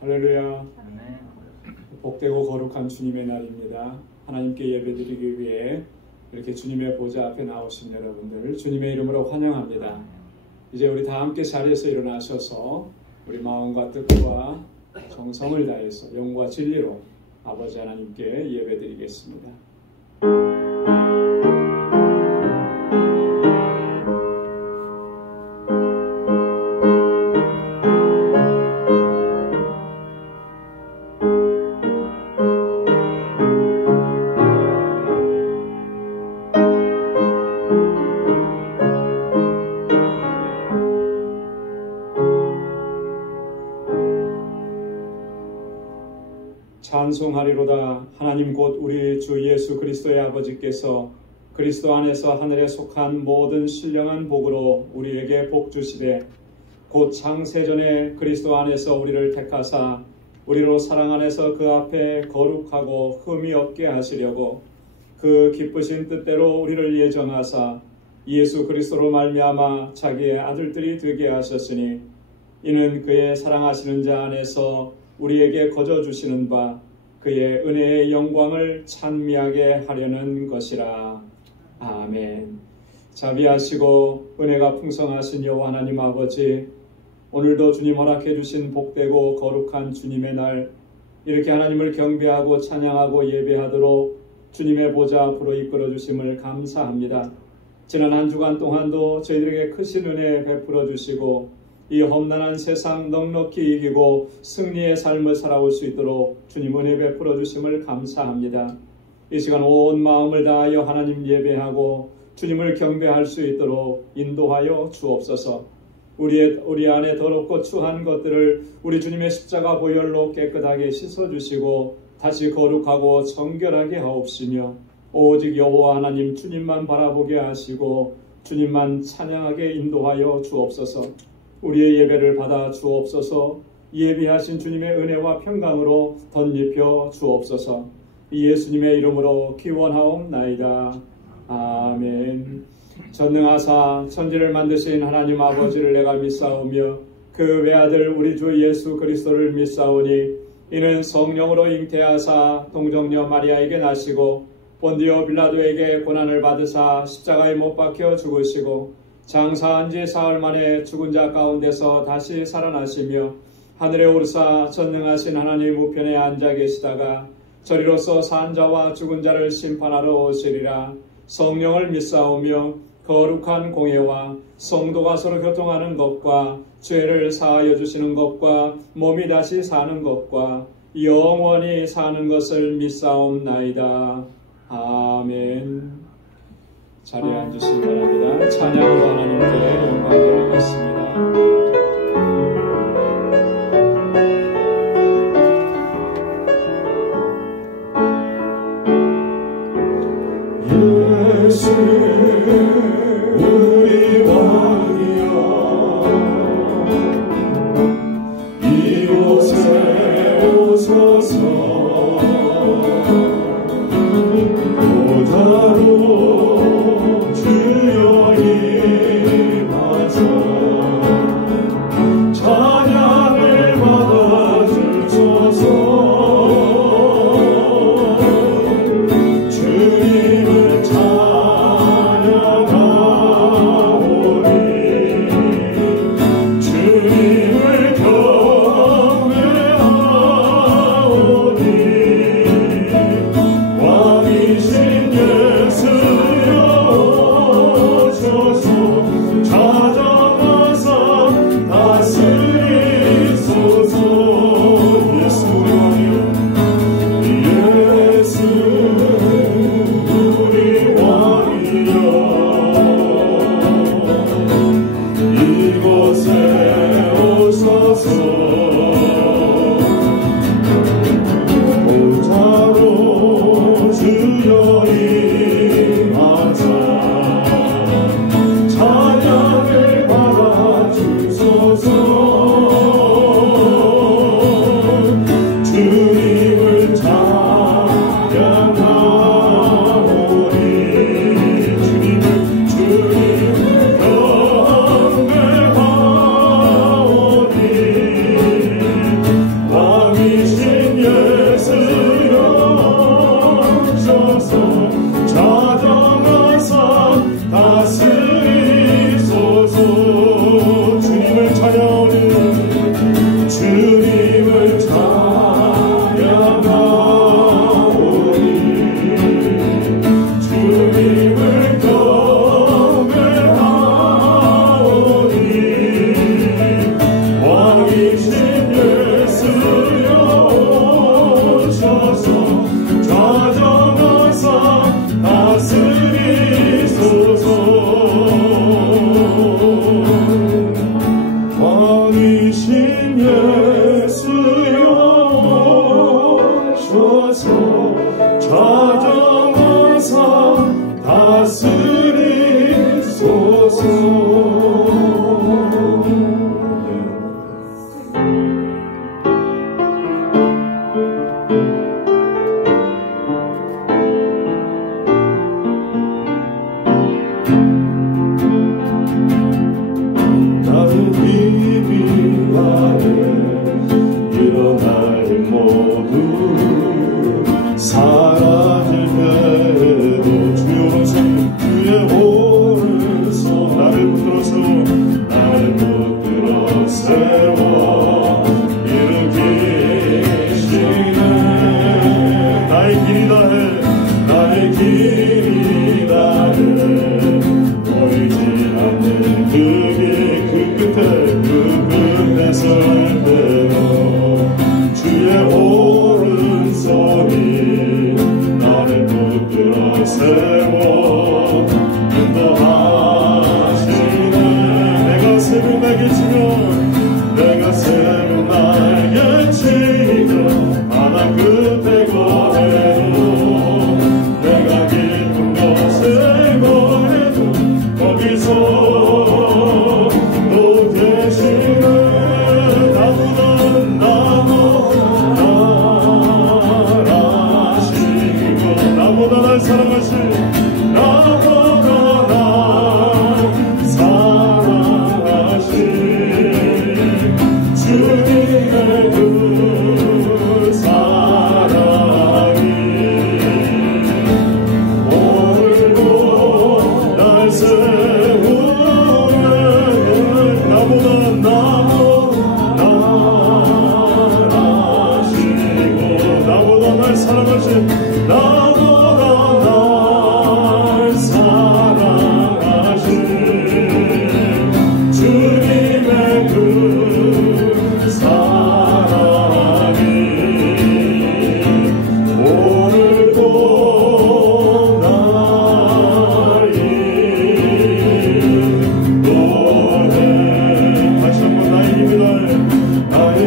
할렐루야. 복되고 거룩한 주님의 날입니다. 하나님께 예배드리기 위해 이렇게 주님의 보좌 앞에 나오신 여러분들 주님의 이름으로 환영합니다. 이제 우리 다 함께 자리에서 일어나셔서 우리 마음과 뜻과 정성을 다해서 영과 진리로 아버지 하나님께 예배드리겠습니다. 찬송하리로다. 하나님 곧 우리 주 예수 그리스도의 아버지께서 그리스도 안에서 하늘에 속한 모든 신령한 복으로 우리에게 복 주시되 곧 창세전에 그리스도 안에서 우리를 택하사 우리로 사랑 안에서 그 앞에 거룩하고 흠이 없게 하시려고 그 기쁘신 뜻대로 우리를 예정하사 예수 그리스도로 말미암아 자기의 아들들이 되게 하셨으니 이는 그의 사랑하시는 자 안에서 우리에게 거저 주시는 바 그의 은혜의 영광을 찬미하게 하려는 것이라. 아멘. 자비하시고 은혜가 풍성하신 여호와 하나님 아버지, 오늘도 주님 허락해 주신 복되고 거룩한 주님의 날, 이렇게 하나님을 경배하고 찬양하고 예배하도록 주님의 보좌 앞으로 이끌어 주심을 감사합니다. 지난 한 주간 동안도 저희들에게 크신 은혜 베풀어 주시고 이 험난한 세상 넉넉히 이기고 승리의 삶을 살아올 수 있도록 주님 은혜 베풀어 주심을 감사합니다. 이 시간 온 마음을 다하여 하나님 예배하고 주님을 경배할 수 있도록 인도하여 주옵소서. 우리 안에 더럽고 추한 것들을 우리 주님의 십자가 보혈로 깨끗하게 씻어주시고 다시 거룩하고 정결하게 하옵시며 오직 여호와 하나님 주님만 바라보게 하시고 주님만 찬양하게 인도하여 주옵소서. 우리의 예배를 받아 주옵소서. 예비하신 주님의 은혜와 평강으로 덧입혀 주옵소서. 예수님의 이름으로 기원하옵나이다. 아멘. 전능하사 천지를 만드신 하나님 아버지를 내가 믿사오며 그 외아들 우리 주 예수 그리스도를 믿사오니 이는 성령으로 잉태하사 동정녀 마리아에게 나시고 본디오 빌라도에게 고난을 받으사 십자가에 못 박혀 죽으시고 장사한 지 사흘 만에 죽은 자 가운데서 다시 살아나시며 하늘에 오르사 전능하신 하나님 우편에 앉아 계시다가 저리로서 산 자와 죽은 자를 심판하러 오시리라. 성령을 믿사오며 거룩한 공예와 성도가 서로 교통하는 것과 죄를 사하여 주시는 것과 몸이 다시 사는 것과 영원히 사는 것을 믿사옵나이다. 아멘. 자리에 앉으시기 바랍니다. 찬양으로 하나님께 영광 돌리겠습니다. 예수는 우리 왕이여 이곳에 오소서. 보다로 주여 임하사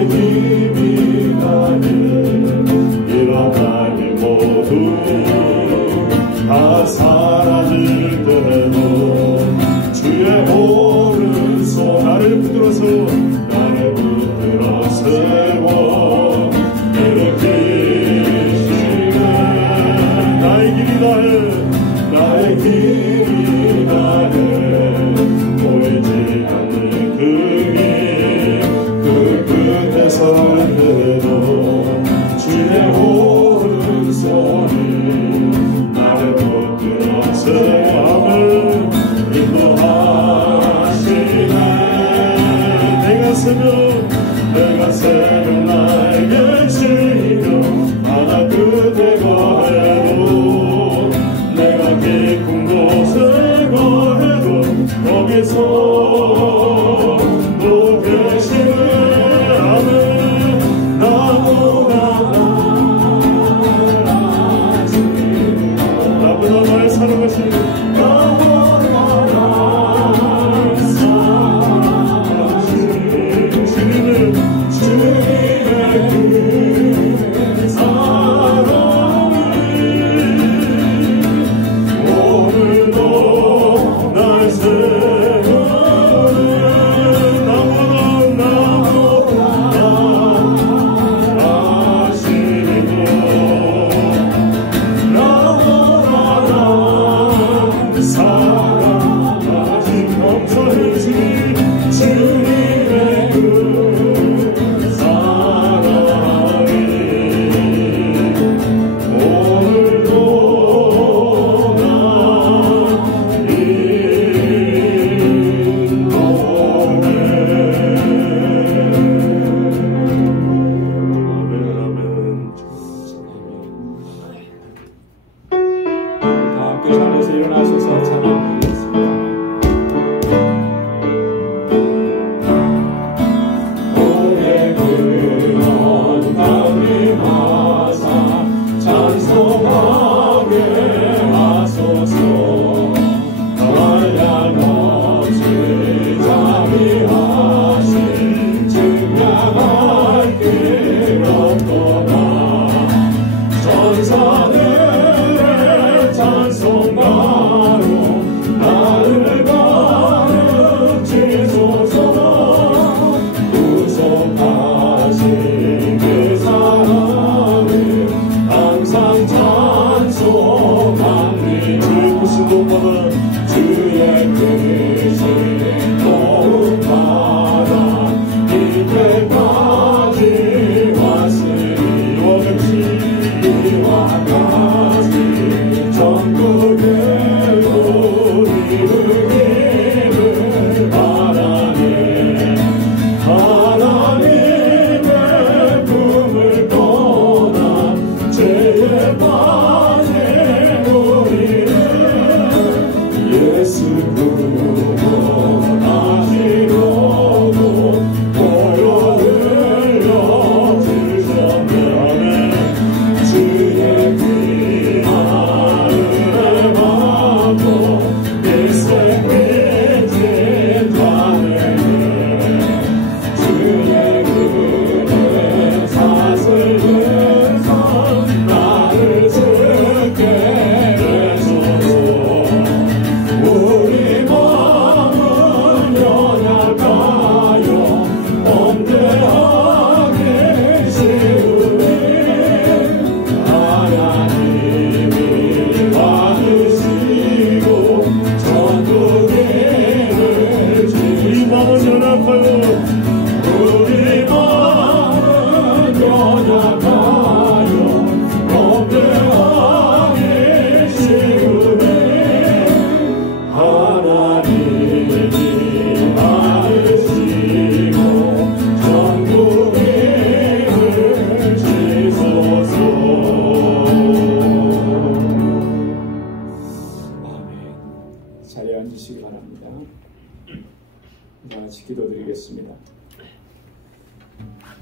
힘이 나는 일어나니 모두 다 사라질 때도 주의 오른손 나를 붙들어서 세워 일으키시네. 나의 길이 나의 길이 보이지 않는 그 길 그 끝에서 해도 주의 오른손이 나를 붙들어 세워함을 인도하시네. 내가 새벽 나에게 지며 바다 끝에 거해도 내가 깊은 곳에 거해도 거기서 또 계시네. 아멘. 나보다 날 사랑하시는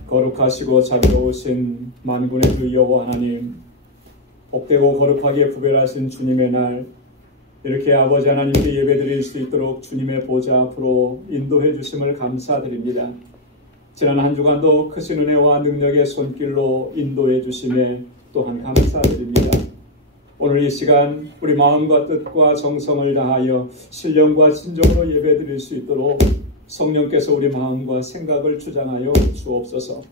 거룩하시고 자비로우신 만군의 주 여호와 하나님, 복되고 거룩하게 구별하신 주님의 날, 이렇게 아버지 하나님께 예배드릴 수 있도록 주님의 보좌 앞으로 인도해 주심을 감사드립니다. 지난 한 주간도 크신 은혜와 능력의 손길로 인도해 주심에 또한 감사드립니다. 오늘 이 시간 우리 마음과 뜻과 정성을 다하여 신령과 진정으로 예배드릴 수 있도록 성령께서 우리 마음과 생각을 주장하여 주옵소서.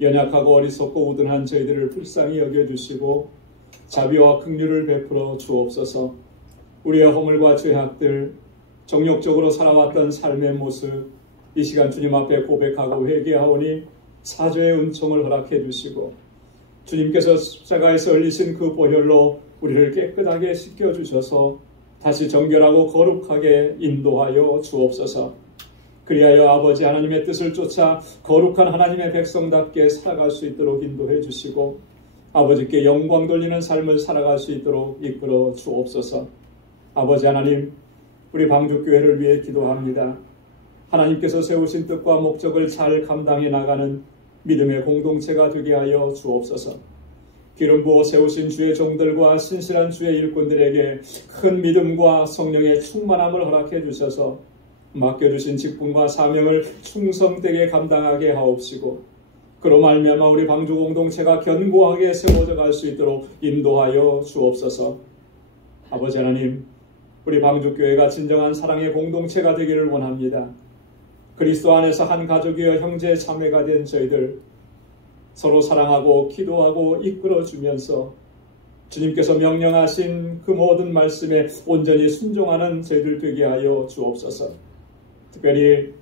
연약하고 어리석고 우둔한 저희들을 불쌍히 여겨주시고 자비와 긍휼을 베풀어 주옵소서. 우리의 허물과 죄악들, 정욕적으로 살아왔던 삶의 모습 이 시간 주님 앞에 고백하고 회개하오니 사죄의 은총을 허락해 주시고 주님께서 십자가에서 흘리신 그 보혈로 우리를 깨끗하게 씻겨주셔서 다시 정결하고 거룩하게 인도하여 주옵소서. 그리하여 아버지 하나님의 뜻을 쫓아 거룩한 하나님의 백성답게 살아갈 수 있도록 인도해 주시고 아버지께 영광 돌리는 삶을 살아갈 수 있도록 이끌어 주옵소서. 아버지 하나님, 우리 방주교회를 위해 기도합니다. 하나님께서 세우신 뜻과 목적을 잘 감당해 나가는 믿음의 공동체가 되게 하여 주옵소서. 기름 부어 세우신 주의 종들과 신실한 주의 일꾼들에게 큰 믿음과 성령의 충만함을 허락해 주셔서 맡겨주신 직분과 사명을 충성되게 감당하게 하옵시고 그로 말미암아 우리 방주 공동체가 견고하게 세워져 갈 수 있도록 인도하여 주옵소서. 아버지 하나님, 우리 방주교회가 진정한 사랑의 공동체가 되기를 원합니다. 그리스도 안에서 한 가족이여 형제 자매가 된 저희들 서로 사랑하고 기도하고 이끌어주면서 주님께서 명령하신 그 모든 말씀에 온전히 순종하는 저희들 되게 하여 주옵소서. 특별히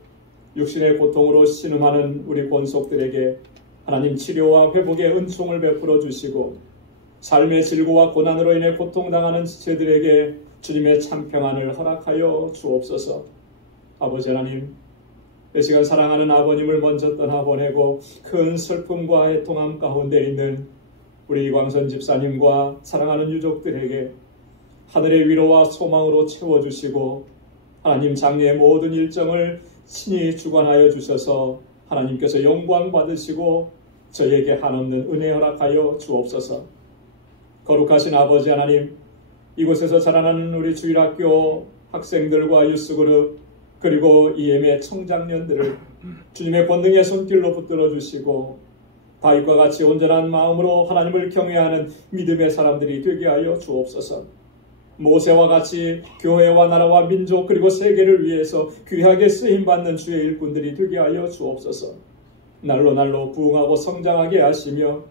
육신의 고통으로 신음하는 우리 권속들에게 하나님 치료와 회복의 은총을 베풀어 주시고 삶의 질고와 고난으로 인해 고통당하는 지체들에게 주님의 참평안을 허락하여 주옵소서. 아버지 하나님, 이 시간 사랑하는 아버님을 먼저 떠나보내고 큰 슬픔과 해통함 가운데 있는 우리 이광선 집사님과 사랑하는 유족들에게 하늘의 위로와 소망으로 채워주시고 하나님 장래의 모든 일정을 친히 주관하여 주셔서 하나님께서 영광 받으시고 저에게 한없는 은혜 허락하여 주옵소서. 거룩하신 아버지 하나님, 이곳에서 자라나는 우리 주일학교 학생들과 유스그룹 그리고 EM의 청장년들을 주님의 권능의 손길로 붙들어 주시고 다윗과 같이 온전한 마음으로 하나님을 경외하는 믿음의 사람들이 되게 하여 주옵소서. 모세와 같이 교회와 나라와 민족 그리고 세계를 위해서 귀하게 쓰임받는 주의 일꾼들이 되게 하여 주옵소서. 날로 날로 부흥하고 성장하게 하시며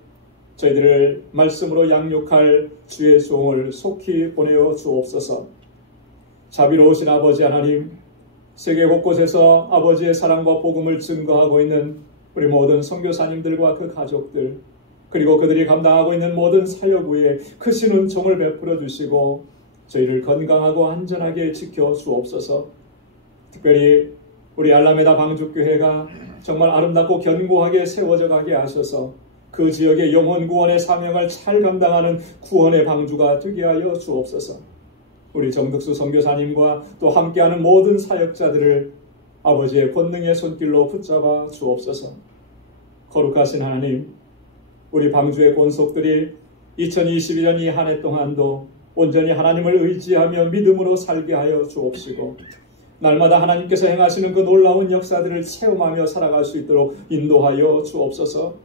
저희들을 말씀으로 양육할 주의 종을 속히 보내어 주옵소서. 자비로우신 아버지 하나님, 세계 곳곳에서 아버지의 사랑과 복음을 증거하고 있는 우리 모든 선교사님들과 그 가족들 그리고 그들이 감당하고 있는 모든 사역 위에 크신 은총을 베풀어 주시고 저희를 건강하고 안전하게 지켜 주옵소서. 특별히 우리 알라메다 방주교회가 정말 아름답고 견고하게 세워져 가게 하셔서 그 지역의 영혼 구원의 사명을 잘 감당하는 구원의 방주가 되게 하여 주옵소서. 우리 정득수 선교사님과 또 함께하는 모든 사역자들을 아버지의 권능의 손길로 붙잡아 주옵소서. 거룩하신 하나님, 우리 방주의 권속들이 2022년 이 한 해 동안도 온전히 하나님을 의지하며 믿음으로 살게 하여 주옵시고 날마다 하나님께서 행하시는 그 놀라운 역사들을 체험하며 살아갈 수 있도록 인도하여 주옵소서.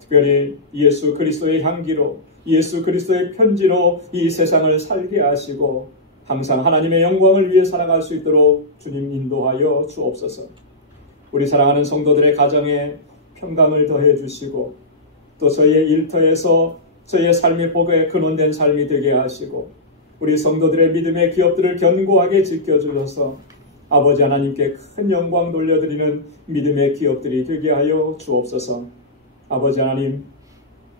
특별히 예수 그리스도의 향기로 예수 그리스도의 편지로 이 세상을 살게 하시고 항상 하나님의 영광을 위해 살아갈 수 있도록 주님 인도하여 주옵소서. 우리 사랑하는 성도들의 가정에 평강을 더해 주시고 또 저희의 일터에서 저희의 삶의 복에 근원된 삶이 되게 하시고 우리 성도들의 믿음의 기업들을 견고하게 지켜주셔서 아버지 하나님께 큰 영광 돌려드리는 믿음의 기업들이 되게 하여 주옵소서. 아버지 하나님,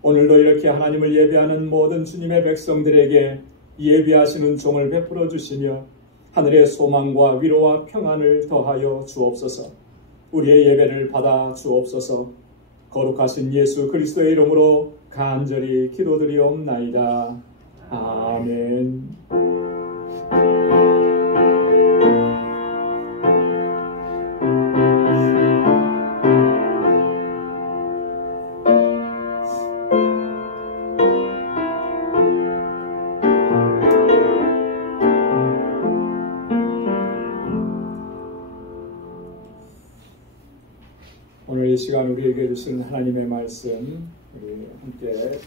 오늘도 이렇게 하나님을 예배하는 모든 주님의 백성들에게 예배하시는 종을 베풀어 주시며 하늘의 소망과 위로와 평안을 더하여 주옵소서. 우리의 예배를 받아 주옵소서. 거룩하신 예수 그리스도의 이름으로 간절히 기도드리옵나이다. 아멘. 오늘 시간 우리에게 주시는 하나님의 말씀 우리 함께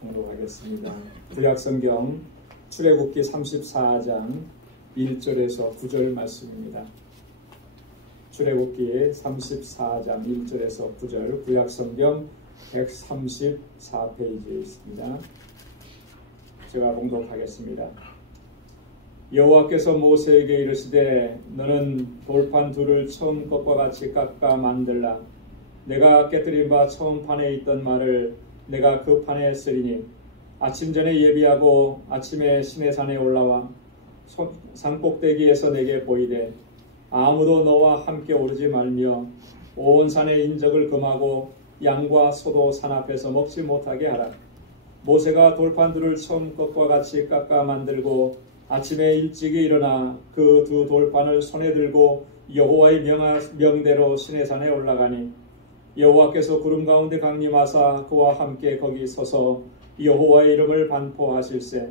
공독하겠습니다. 구약성경 출애굽기 34장 1절에서 9절 말씀입니다. 출애굽기 34장 1절에서 9절 구약성경 134페이지에 있습니다. 제가 봉독하겠습니다. 여호와께서 모세에게 이르시되 너는 돌판 둘을 처음 것과 같이 깎아 만들라. 내가 깨뜨린 바 처음 판에 있던 말을 내가 그 판에 쓰리니 아침 전에 예비하고 아침에 시내산에 올라와 산꼭대기에서 내게 보이되 아무도 너와 함께 오르지 말며 온 산의 인적을 금하고 양과 소도 산 앞에서 먹지 못하게 하라. 모세가 돌판 둘을 처음 것과 같이 깎아 만들고 아침에 일찍이 일어나 그 두 돌판을 손에 들고 여호와의 명대로 시내산에 올라가니 여호와께서 구름 가운데 강림하사 그와 함께 거기 서서 여호와의 이름을 반포하실세.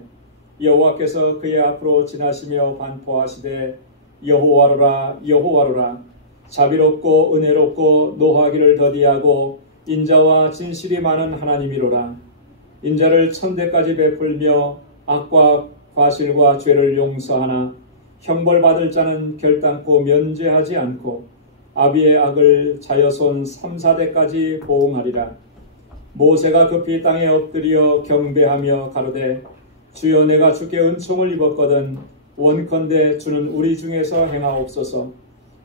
여호와께서 그의 앞으로 지나시며 반포하시되 여호와로라 여호와로라 자비롭고 은혜롭고 노하기를 더디하고 인자와 진실이 많은 하나님이로라. 인자를 천대까지 베풀며 악과 과실과 죄를 용서하나 형벌받을 자는 결단코 면제하지 않고 아비의 악을 자여손 3, 4대까지 보응하리라. 모세가 급히 땅에 엎드려 경배하며 가로되 주여 내가 주께 은총을 입었거든 원컨대 주는 우리 중에서 행하옵소서.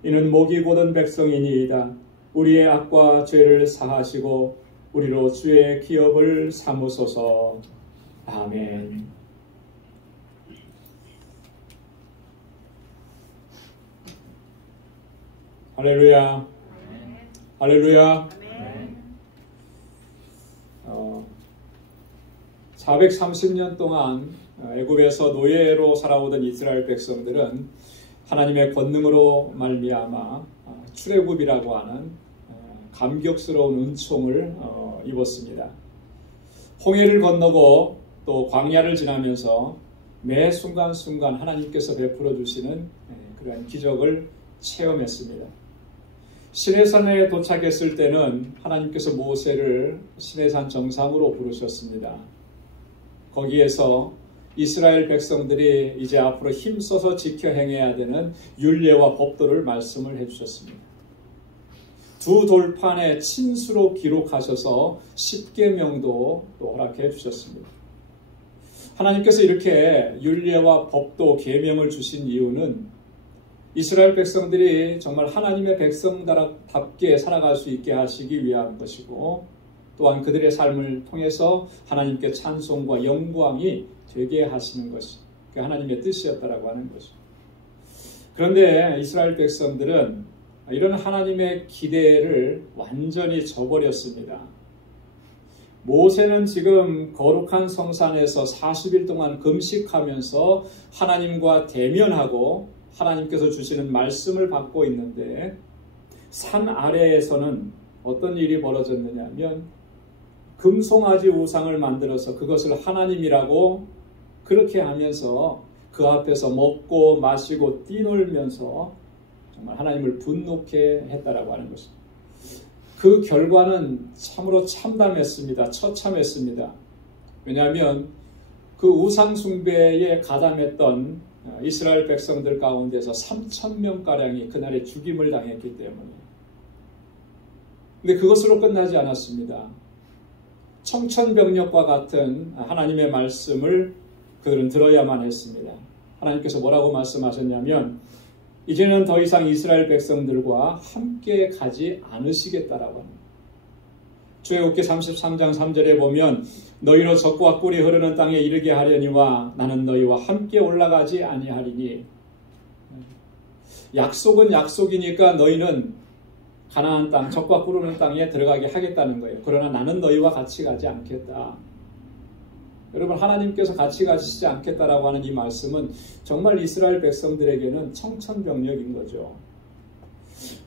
이는 목이 곧은 백성이니이다. 우리의 악과 죄를 사하시고 우리로 주의 기업을 삼으소서. 아멘. 할렐루야. 할렐루야. 430년 동안 애굽에서 노예로 살아오던 이스라엘 백성들은 하나님의 권능으로 말미암아 출애굽이라고 하는 감격스러운 은총을 입었습니다. 홍해를 건너고 또 광야를 지나면서 매 순간순간 하나님께서 베풀어 주시는 그런 기적을 체험했습니다. 시내산에 도착했을 때는 하나님께서 모세를 시내산 정상으로 부르셨습니다. 거기에서 이스라엘 백성들이 이제 앞으로 힘써서 지켜 행해야 되는 율례와 법도를 말씀을 해주셨습니다. 두 돌판에 친수로 기록하셔서 10계명도 또 허락해 주셨습니다. 하나님께서 이렇게 율례와 법도 계명을 주신 이유는 이스라엘 백성들이 정말 하나님의 백성답게 살아갈 수 있게 하시기 위한 것이고 또한 그들의 삶을 통해서 하나님께 찬송과 영광이 되게 하시는 것이 하나님의 뜻이었다라고 하는 것이죠. 그런데 이스라엘 백성들은 이런 하나님의 기대를 완전히 저버렸습니다. 모세는 지금 거룩한 성산에서 40일 동안 금식하면서 하나님과 대면하고 하나님께서 주시는 말씀을 받고 있는데 산 아래에서는 어떤 일이 벌어졌느냐 하면 금송아지 우상을 만들어서 그것을 하나님이라고 그렇게 하면서 그 앞에서 먹고 마시고 뛰놀면서 정말 하나님을 분노케 했다라고 하는 것입니다. 그 결과는 참으로 참담했습니다. 처참했습니다. 왜냐하면 그 우상 숭배에 가담했던 이스라엘 백성들 가운데서 3,000명가량이 그날에 죽임을 당했기 때문에. 근데 그것으로 끝나지 않았습니다. 청천벽력과 같은 하나님의 말씀을 그들은 들어야만 했습니다. 하나님께서 뭐라고 말씀하셨냐면 이제는 더 이상 이스라엘 백성들과 함께 가지 않으시겠다라고 합니다. 출애굽기 33장 3절에 보면 너희로 적과 꿀이 흐르는 땅에 이르게 하려니와 나는 너희와 함께 올라가지 아니하리니. 약속은 약속이니까 너희는 가나안 땅, 적과 꿀 흐르는 땅에 들어가게 하겠다는 거예요. 그러나 나는 너희와 같이 가지 않겠다. 여러분, 하나님께서 같이 가시지 않겠다라고 하는 이 말씀은 정말 이스라엘 백성들에게는 청천벽력인 거죠.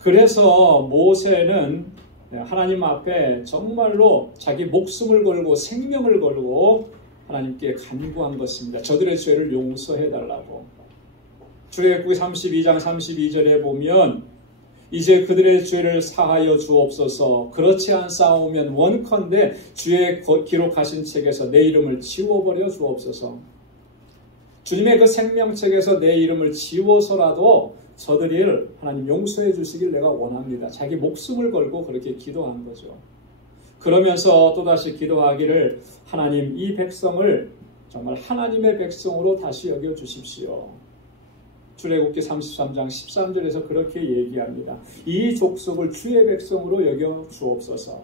그래서 모세는 하나님 앞에 정말로 자기 목숨을 걸고 생명을 걸고 하나님께 간구한 것입니다. 저들의 죄를 용서해달라고. 출애굽기 32장 32절에 보면 이제 그들의 죄를 사하여 주옵소서. 그렇지 않사오면 원컨대 주의 기록하신 책에서 내 이름을 지워버려 주옵소서. 주님의 그 생명책에서 내 이름을 지워서라도 저들을 하나님 용서해 주시길 내가 원합니다. 자기 목숨을 걸고 그렇게 기도한 거죠. 그러면서 또다시 기도하기를 하나님 이 백성을 정말 하나님의 백성으로 다시 여겨주십시오. 출애굽기 33장 13절에서 그렇게 얘기합니다. 이 족속을 주의 백성으로 여겨주옵소서.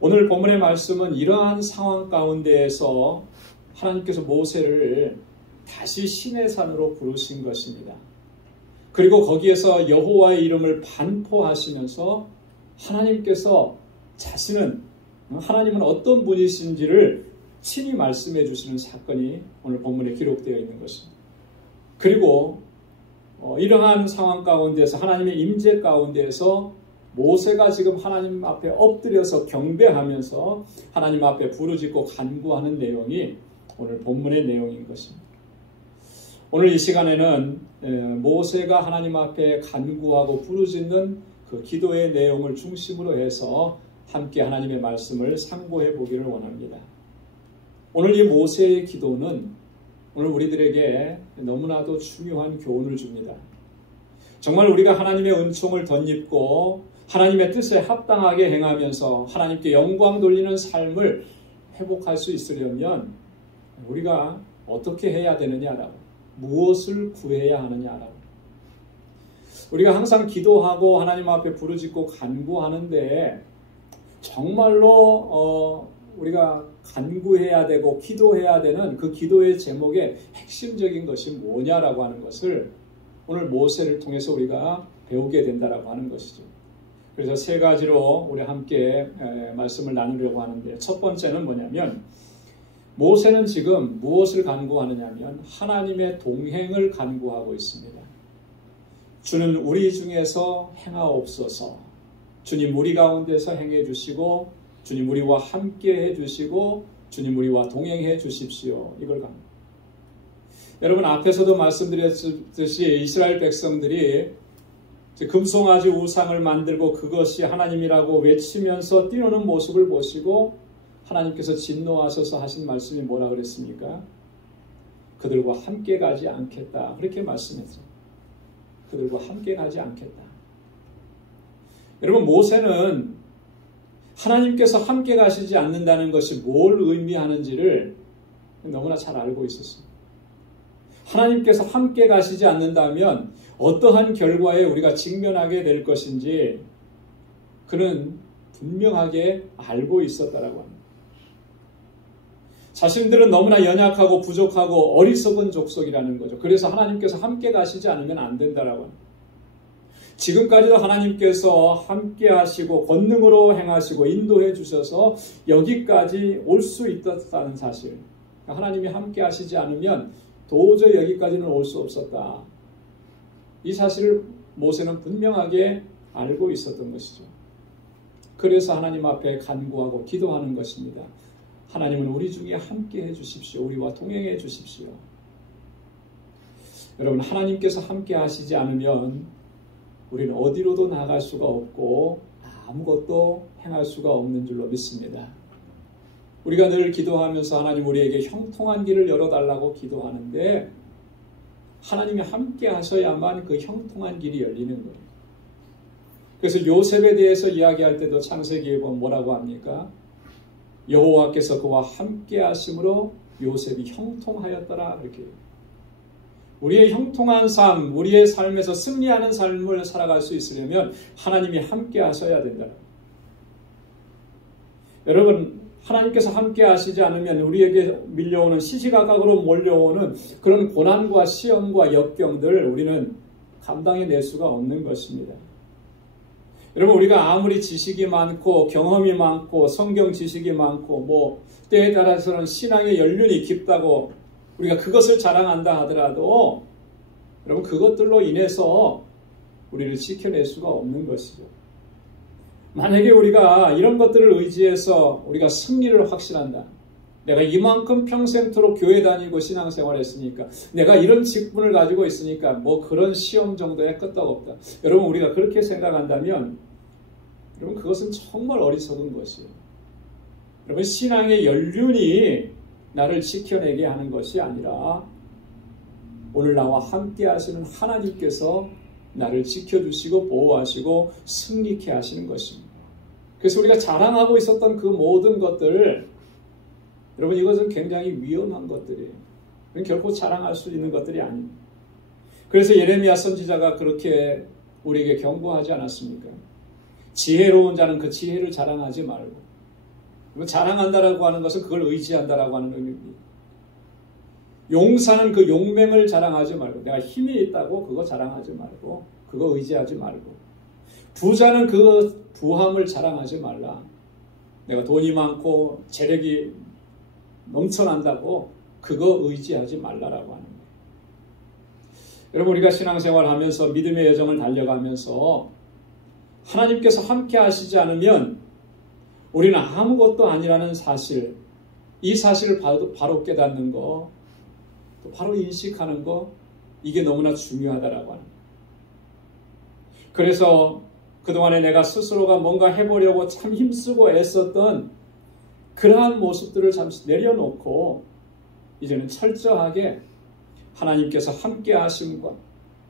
오늘 본문의 말씀은 이러한 상황 가운데에서 하나님께서 모세를 다시 시내 산으로 부르신 것입니다. 그리고 거기에서 여호와의 이름을 반포하시면서 하나님께서 하나님은 어떤 분이신지를 친히 말씀해 주시는 사건이 오늘 본문에 기록되어 있는 것입니다. 그리고 이러한 상황 가운데서 하나님의 임재 가운데에서 모세가 지금 하나님 앞에 엎드려서 경배하면서 하나님 앞에 부르짖고 간구하는 내용이 오늘 본문의 내용인 것입니다. 오늘 이 시간에는 모세가 하나님 앞에 간구하고 부르짖는 그 기도의 내용을 중심으로 해서 함께 하나님의 말씀을 상고해 보기를 원합니다. 오늘 이 모세의 기도는 오늘 우리들에게 너무나도 중요한 교훈을 줍니다. 정말 우리가 하나님의 은총을 덧입고 하나님의 뜻에 합당하게 행하면서 하나님께 영광 돌리는 삶을 회복할 수 있으려면 우리가 어떻게 해야 되느냐라고, 무엇을 구해야 하느냐라고. 우리가 항상 기도하고 하나님 앞에 부르짖고 간구하는데 정말로 우리가 간구해야 되고 기도해야 되는 그 기도의 제목의 핵심적인 것이 뭐냐라고 하는 것을 오늘 모세를 통해서 우리가 배우게 된다라고 하는 것이죠. 그래서 세 가지로 우리 함께 말씀을 나누려고 하는데, 첫 번째는 뭐냐면 모세는 지금 무엇을 간구하느냐면 하나님의 동행을 간구하고 있습니다. 주는 우리 중에서 행하옵소서. 주님 우리 가운데서 행해 주시고 주님 우리와 함께 해 주시고 주님 우리와 동행해 주십시오. 이걸 간구. 여러분, 앞에서도 말씀드렸듯이 이스라엘 백성들이 금송아지 우상을 만들고 그것이 하나님이라고 외치면서 뛰노는 모습을 보시고 하나님께서 진노하셔서 하신 말씀이 뭐라 그랬습니까? 그들과 함께 가지 않겠다. 그렇게 말씀했죠. 그들과 함께 가지 않겠다. 여러분, 모세는 하나님께서 함께 가시지 않는다는 것이 뭘 의미하는지를 너무나 잘 알고 있었습니다. 하나님께서 함께 가시지 않는다면 어떠한 결과에 우리가 직면하게 될 것인지 그는 분명하게 알고 있었다라고 합니다. 자신들은 너무나 연약하고 부족하고 어리석은 족속이라는 거죠. 그래서 하나님께서 함께 가시지 않으면 안 된다라고 합니다. 지금까지도 하나님께서 함께 하시고 권능으로 행하시고 인도해 주셔서 여기까지 올 수 있었다는 사실. 하나님이 함께 하시지 않으면 도저히 여기까지는 올 수 없었다. 이 사실을 모세는 분명하게 알고 있었던 것이죠. 그래서 하나님 앞에 간구하고 기도하는 것입니다. 하나님은 우리 중에 함께 해 주십시오. 우리와 동행해 주십시오. 여러분, 하나님께서 함께 하시지 않으면 우리는 어디로도 나갈 수가 없고 아무것도 행할 수가 없는 줄로 믿습니다. 우리가 늘 기도하면서 하나님 우리에게 형통한 길을 열어달라고 기도하는데 하나님이 함께 하셔야만 그 형통한 길이 열리는 거예요. 그래서 요셉에 대해서 이야기할 때도 창세기에 보면 뭐라고 합니까? 여호와께서 그와 함께 하심으로 요셉이 형통하였더라. 이렇게. 우리의 형통한 삶, 우리의 삶에서 승리하는 삶을 살아갈 수 있으려면 하나님이 함께 하셔야 된다. 여러분, 하나님께서 함께 하시지 않으면 우리에게 밀려오는 시시각각으로 몰려오는 그런 고난과 시험과 역경들 우리는 감당해낼 수가 없는 것입니다. 여러분, 우리가 아무리 지식이 많고 경험이 많고 성경 지식이 많고 때에 따라서는 신앙의 연륜이 깊다고 우리가 그것을 자랑한다 하더라도 여러분, 그것들로 인해서 우리를 지켜낼 수가 없는 것이죠. 만약에 우리가 이런 것들을 의지해서 우리가 승리를 확신한다. 내가 이만큼 평생토록 교회 다니고 신앙생활 했으니까, 내가 이런 직분을 가지고 있으니까 뭐 그런 시험 정도에 끄떡없다. 여러분, 우리가 그렇게 생각한다면 여러분, 그것은 정말 어리석은 것이에요. 여러분, 신앙의 연륜이 나를 지켜내게 하는 것이 아니라 오늘 나와 함께 하시는 하나님께서 나를 지켜주시고 보호하시고 승리케 하시는 것입니다. 그래서 우리가 자랑하고 있었던 그 모든 것들, 여러분, 이것은 굉장히 위험한 것들이에요. 결코 자랑할 수 있는 것들이 아닙니다. 그래서 예레미야 선지자가 그렇게 우리에게 경고하지 않았습니까? 지혜로운 자는 그 지혜를 자랑하지 말고, 자랑한다라고 하는 것은 그걸 의지한다라고 하는 의미입니다. 용사는 그 용맹을 자랑하지 말고, 내가 힘이 있다고 그거 자랑하지 말고, 그거 의지하지 말고, 부자는 그 부함을 자랑하지 말라. 내가 돈이 많고 재력이 넘쳐난다고 그거 의지하지 말라라고 하는 거예요. 여러분, 우리가 신앙생활 하면서 믿음의 여정을 달려가면서 하나님께서 함께 하시지 않으면 우리는 아무것도 아니라는 사실, 이 사실을 바로 깨닫는 거, 또 바로 인식하는 거, 이게 너무나 중요하다라고 하는 거예요. 그래서 그동안에 내가 스스로가 뭔가 해보려고 참 힘쓰고 애썼던 그러한 모습들을 잠시 내려놓고 이제는 철저하게 하나님께서 함께 하심과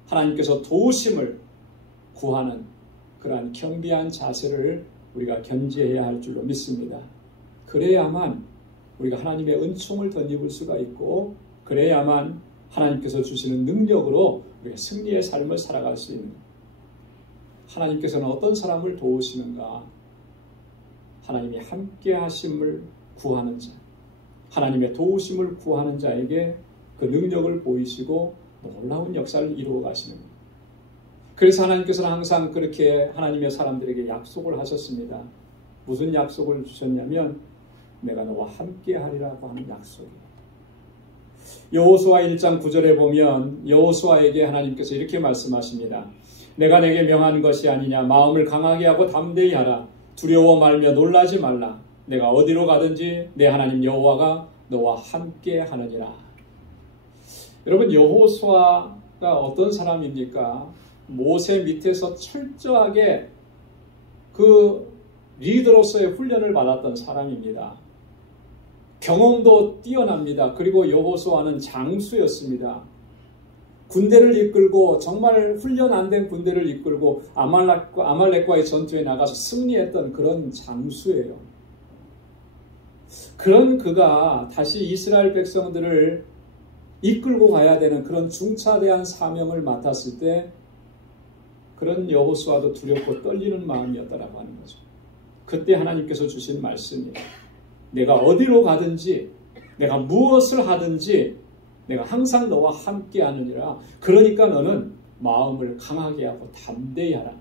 하나님께서 도우심을 구하는 그러한 겸비한 자세를 우리가 견지해야 할 줄로 믿습니다. 그래야만 우리가 하나님의 은총을 덧입을 수가 있고, 그래야만 하나님께서 주시는 능력으로 우리가 승리의 삶을 살아갈 수 있는 거예요. 하나님께서는 어떤 사람을 도우시는가? 하나님이 함께 하심을 구하는 자, 하나님의 도우심을 구하는 자에게 그 능력을 보이시고 놀라운 역사를 이루어 가시는 거예요. 그래서 하나님께서는 항상 그렇게 하나님의 사람들에게 약속을 하셨습니다. 무슨 약속을 주셨냐면 내가 너와 함께 하리라고 하는 약속이에요. 여호수아 1장 9절에 보면 여호수아에게 하나님께서 이렇게 말씀하십니다. 내가 내게 명한 것이 아니냐. 마음을 강하게 하고 담대히 하라. 두려워 말며 놀라지 말라. 내가 어디로 가든지 내 하나님 여호와가 너와 함께 하느니라. 여러분, 여호수아가 어떤 사람입니까? 모세 밑에서 철저하게 그 리더로서의 훈련을 받았던 사람입니다. 경험도 뛰어납니다. 그리고 여호수아는 장수였습니다. 군대를 이끌고, 정말 훈련 안 된 군대를 이끌고 아말렉과의 전투에 나가서 승리했던 그런 장수예요. 그런 그가 다시 이스라엘 백성들을 이끌고 가야 되는 그런 중차대한 사명을 맡았을 때 그런 여호수아도 두렵고 떨리는 마음이었다라고 하는 거죠. 그때 하나님께서 주신 말씀이에요. 내가 어디로 가든지, 내가 무엇을 하든지 내가 항상 너와 함께 하느니라. 그러니까 너는 마음을 강하게 하고 담대히 하라.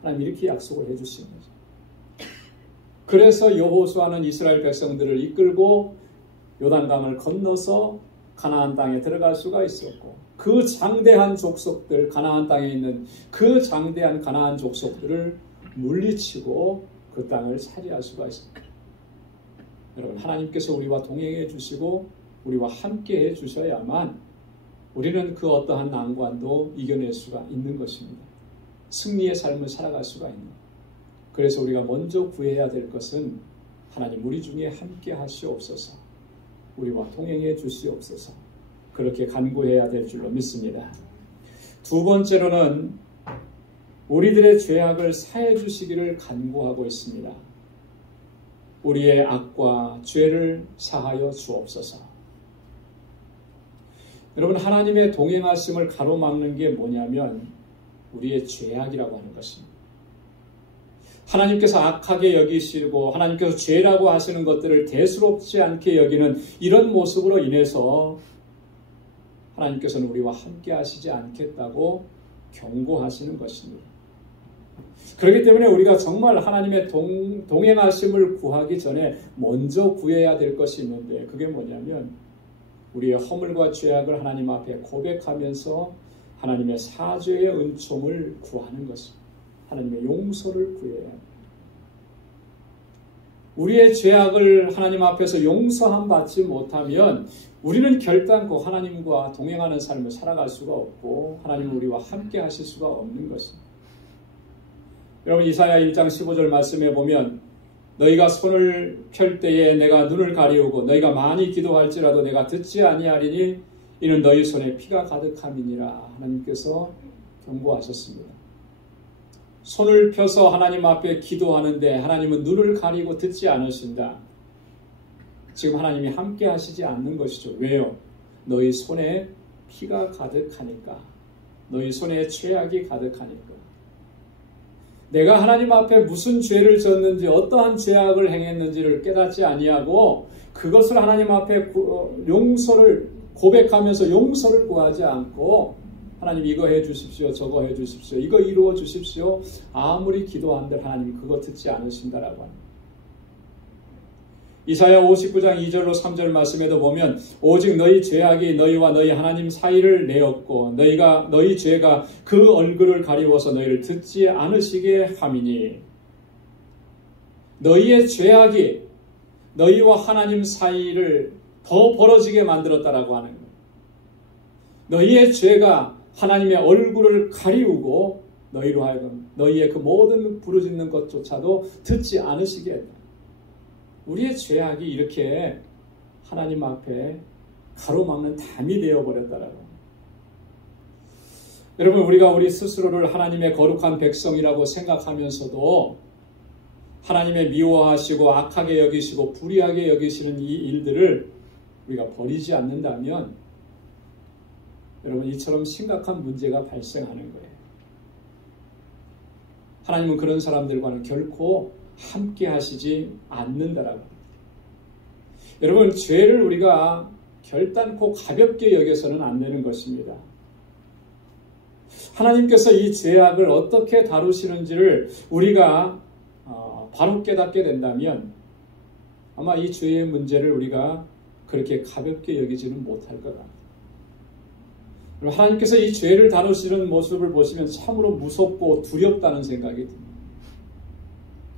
하나님 이렇게 약속을 해주시는 거죠. 그래서 여호수아는 이스라엘 백성들을 이끌고 요단강을 건너서 가나안 땅에 들어갈 수가 있었고, 그 장대한 족속들, 가나안 땅에 있는 그 장대한 가나안 족속들을 물리치고 그 땅을 차지할 수가 있습니다. 여러분, 하나님께서 우리와 동행해 주시고 우리와 함께 해 주셔야만 우리는 그 어떠한 난관도 이겨낼 수가 있는 것입니다. 승리의 삶을 살아갈 수가 있는 것. 그래서 우리가 먼저 구해야 될 것은 하나님 우리 중에 함께 하시옵소서, 우리와 동행해 주시옵소서, 그렇게 간구해야 될 줄로 믿습니다. 두 번째로는 우리들의 죄악을 사해 주시기를 간구하고 있습니다. 우리의 악과 죄를 사하여 주옵소서. 여러분, 하나님의 동행하심을 가로막는 게 뭐냐면 우리의 죄악이라고 하는 것입니다. 하나님께서 악하게 여기시고 하나님께서 죄라고 하시는 것들을 대수롭지 않게 여기는 이런 모습으로 인해서 하나님께서는 우리와 함께 하시지 않겠다고 경고하시는 것입니다. 그렇기 때문에 우리가 정말 하나님의 동행하심을 구하기 전에 먼저 구해야 될 것이 있는데, 그게 뭐냐면 우리의 허물과 죄악을 하나님 앞에 고백하면서 하나님의 사죄의 은총을 구하는 것입니다. 하나님의 용서를 구해야 합니다. 우리의 죄악을 하나님 앞에서 용서함 받지 못하면 우리는 결단코 하나님과 동행하는 삶을 살아갈 수가 없고 하나님은 우리와 함께 하실 수가 없는 것입니다. 여러분 이사야 1장 15절 말씀에 보면 너희가 손을 펼 때에 내가 눈을 가리우고 너희가 많이 기도할지라도 내가 듣지 아니하리니 이는 너희 손에 피가 가득함이니라 하나님께서 경고하셨습니다. 손을 펴서 하나님 앞에 기도하는데 하나님은 눈을 가리고 듣지 않으신다. 지금 하나님이 함께 하시지 않는 것이죠. 왜요? 너희 손에 피가 가득하니까. 너희 손에 죄악이 가득하니까. 내가 하나님 앞에 무슨 죄를 졌는지 어떠한 죄악을 행했는지를 깨닫지 아니하고 그것을 하나님 앞에 용서를 고백하면서 용서를 구하지 않고 하나님 이거 해 주십시오. 저거 해 주십시오. 이거 이루어 주십시오. 아무리 기도한들 하나님 그거 듣지 않으신다라고 합니다. 이사야 59장 2절로 3절 말씀에도 보면 오직 너희 죄악이 너희와 너희 하나님 사이를 내었고 너희 죄가 그 얼굴을 가리워서 너희를 듣지 않으시게 함이니 너희의 죄악이 너희와 하나님 사이를 더 벌어지게 만들었다라고 하는 거예요. 너희의 죄가 하나님의 얼굴을 가리우고 너희로 하여금 너희의 그 모든 부르짖는 것조차도 듣지 않으시게 했다. 우리의 죄악이 이렇게 하나님 앞에 가로막는 담이 되어버렸다라고. 여러분 우리가 우리 스스로를 하나님의 거룩한 백성이라고 생각하면서도 하나님의 미워하시고 악하게 여기시고 불의하게 여기시는 이 일들을 우리가 버리지 않는다면 여러분 이처럼 심각한 문제가 발생하는 거예요. 하나님은 그런 사람들과는 결코 함께 하시지 않는다라고. 여러분 죄를 우리가 결단코 가볍게 여겨서는 안 되는 것입니다. 하나님께서 이 죄악을 어떻게 다루시는지를 우리가 바로 깨닫게 된다면 아마 이 죄의 문제를 우리가 그렇게 가볍게 여기지는 못할 거다. 하나님께서 이 죄를 다루시는 모습을 보시면 참으로 무섭고 두렵다는 생각이 듭니다.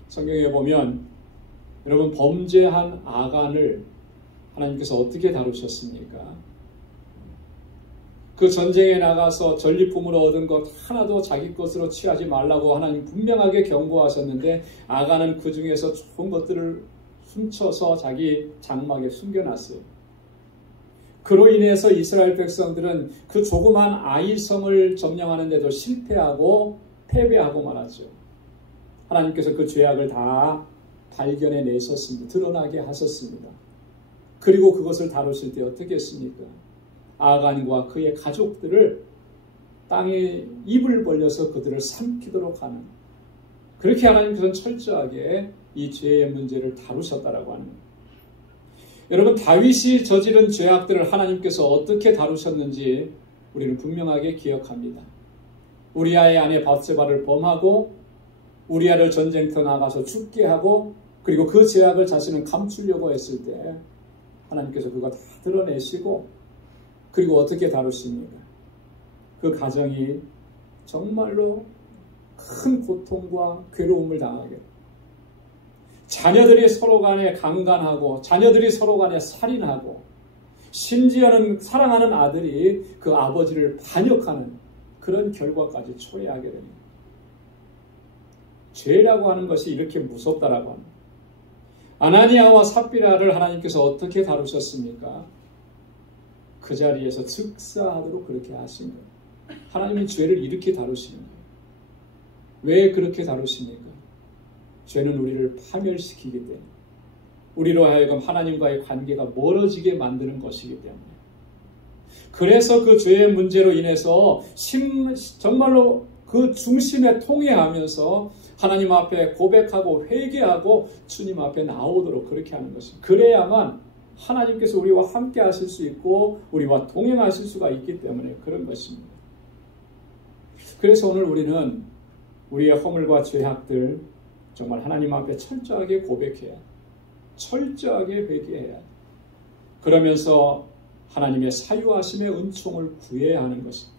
성경에 보면 여러분 범죄한 아간을 하나님께서 어떻게 다루셨습니까? 그 전쟁에 나가서 전리품으로 얻은 것 하나도 자기 것으로 취하지 말라고 하나님 분명하게 경고하셨는데 아간은 그 중에서 좋은 것들을 훔쳐서 자기 장막에 숨겨놨어요. 그로 인해서 이스라엘 백성들은 그 조그만 아이성을 점령하는데도 실패하고 패배하고 말았죠. 하나님께서 그 죄악을 다 발견해 내셨습니다. 드러나게 하셨습니다. 그리고 그것을 다루실 때 어떻게 했습니까? 아간과 그의 가족들을 땅에 입을 벌려서 그들을 삼키도록 하는, 그렇게 하나님께서는 철저하게 이 죄의 문제를 다루셨다라고 합니다. 여러분 다윗이 저지른 죄악들을 하나님께서 어떻게 다루셨는지 우리는 분명하게 기억합니다. 우리아의 아내 밧세바를 범하고 우리아를 전쟁터 나가서 죽게 하고 그리고 그 죄악을 자신은 감추려고 했을 때 하나님께서 그거 다 드러내시고 그리고 어떻게 다루십니까? 그 가정이 정말로 큰 고통과 괴로움을 당하게, 자녀들이 서로 간에 강간하고 자녀들이 서로 간에 살인하고 심지어는 사랑하는 아들이 그 아버지를 반역하는 그런 결과까지 초래하게 됩니다. 죄라고 하는 것이 이렇게 무섭다라고 합니다. 아나니아와 삽비라를 하나님께서 어떻게 다루셨습니까? 그 자리에서 즉사하도록 그렇게 하신 거예요. 하나님은 죄를 이렇게 다루시는 거예요. 왜 그렇게 다루십니까? 죄는 우리를 파멸시키기 때문에, 우리로 하여금 하나님과의 관계가 멀어지게 만드는 것이기 때문에, 그래서 그 죄의 문제로 인해서 정말로 그 중심에 통회하면서 하나님 앞에 고백하고 회개하고 주님 앞에 나오도록 그렇게 하는 것입니다. 그래야만 하나님께서 우리와 함께 하실 수 있고 우리와 동행하실 수가 있기 때문에 그런 것입니다. 그래서 오늘 우리는 우리의 허물과 죄악들 정말 하나님 앞에 철저하게 고백해야, 철저하게 회개해야, 그러면서 하나님의 사유하심의 은총을 구해야 하는 것입니다.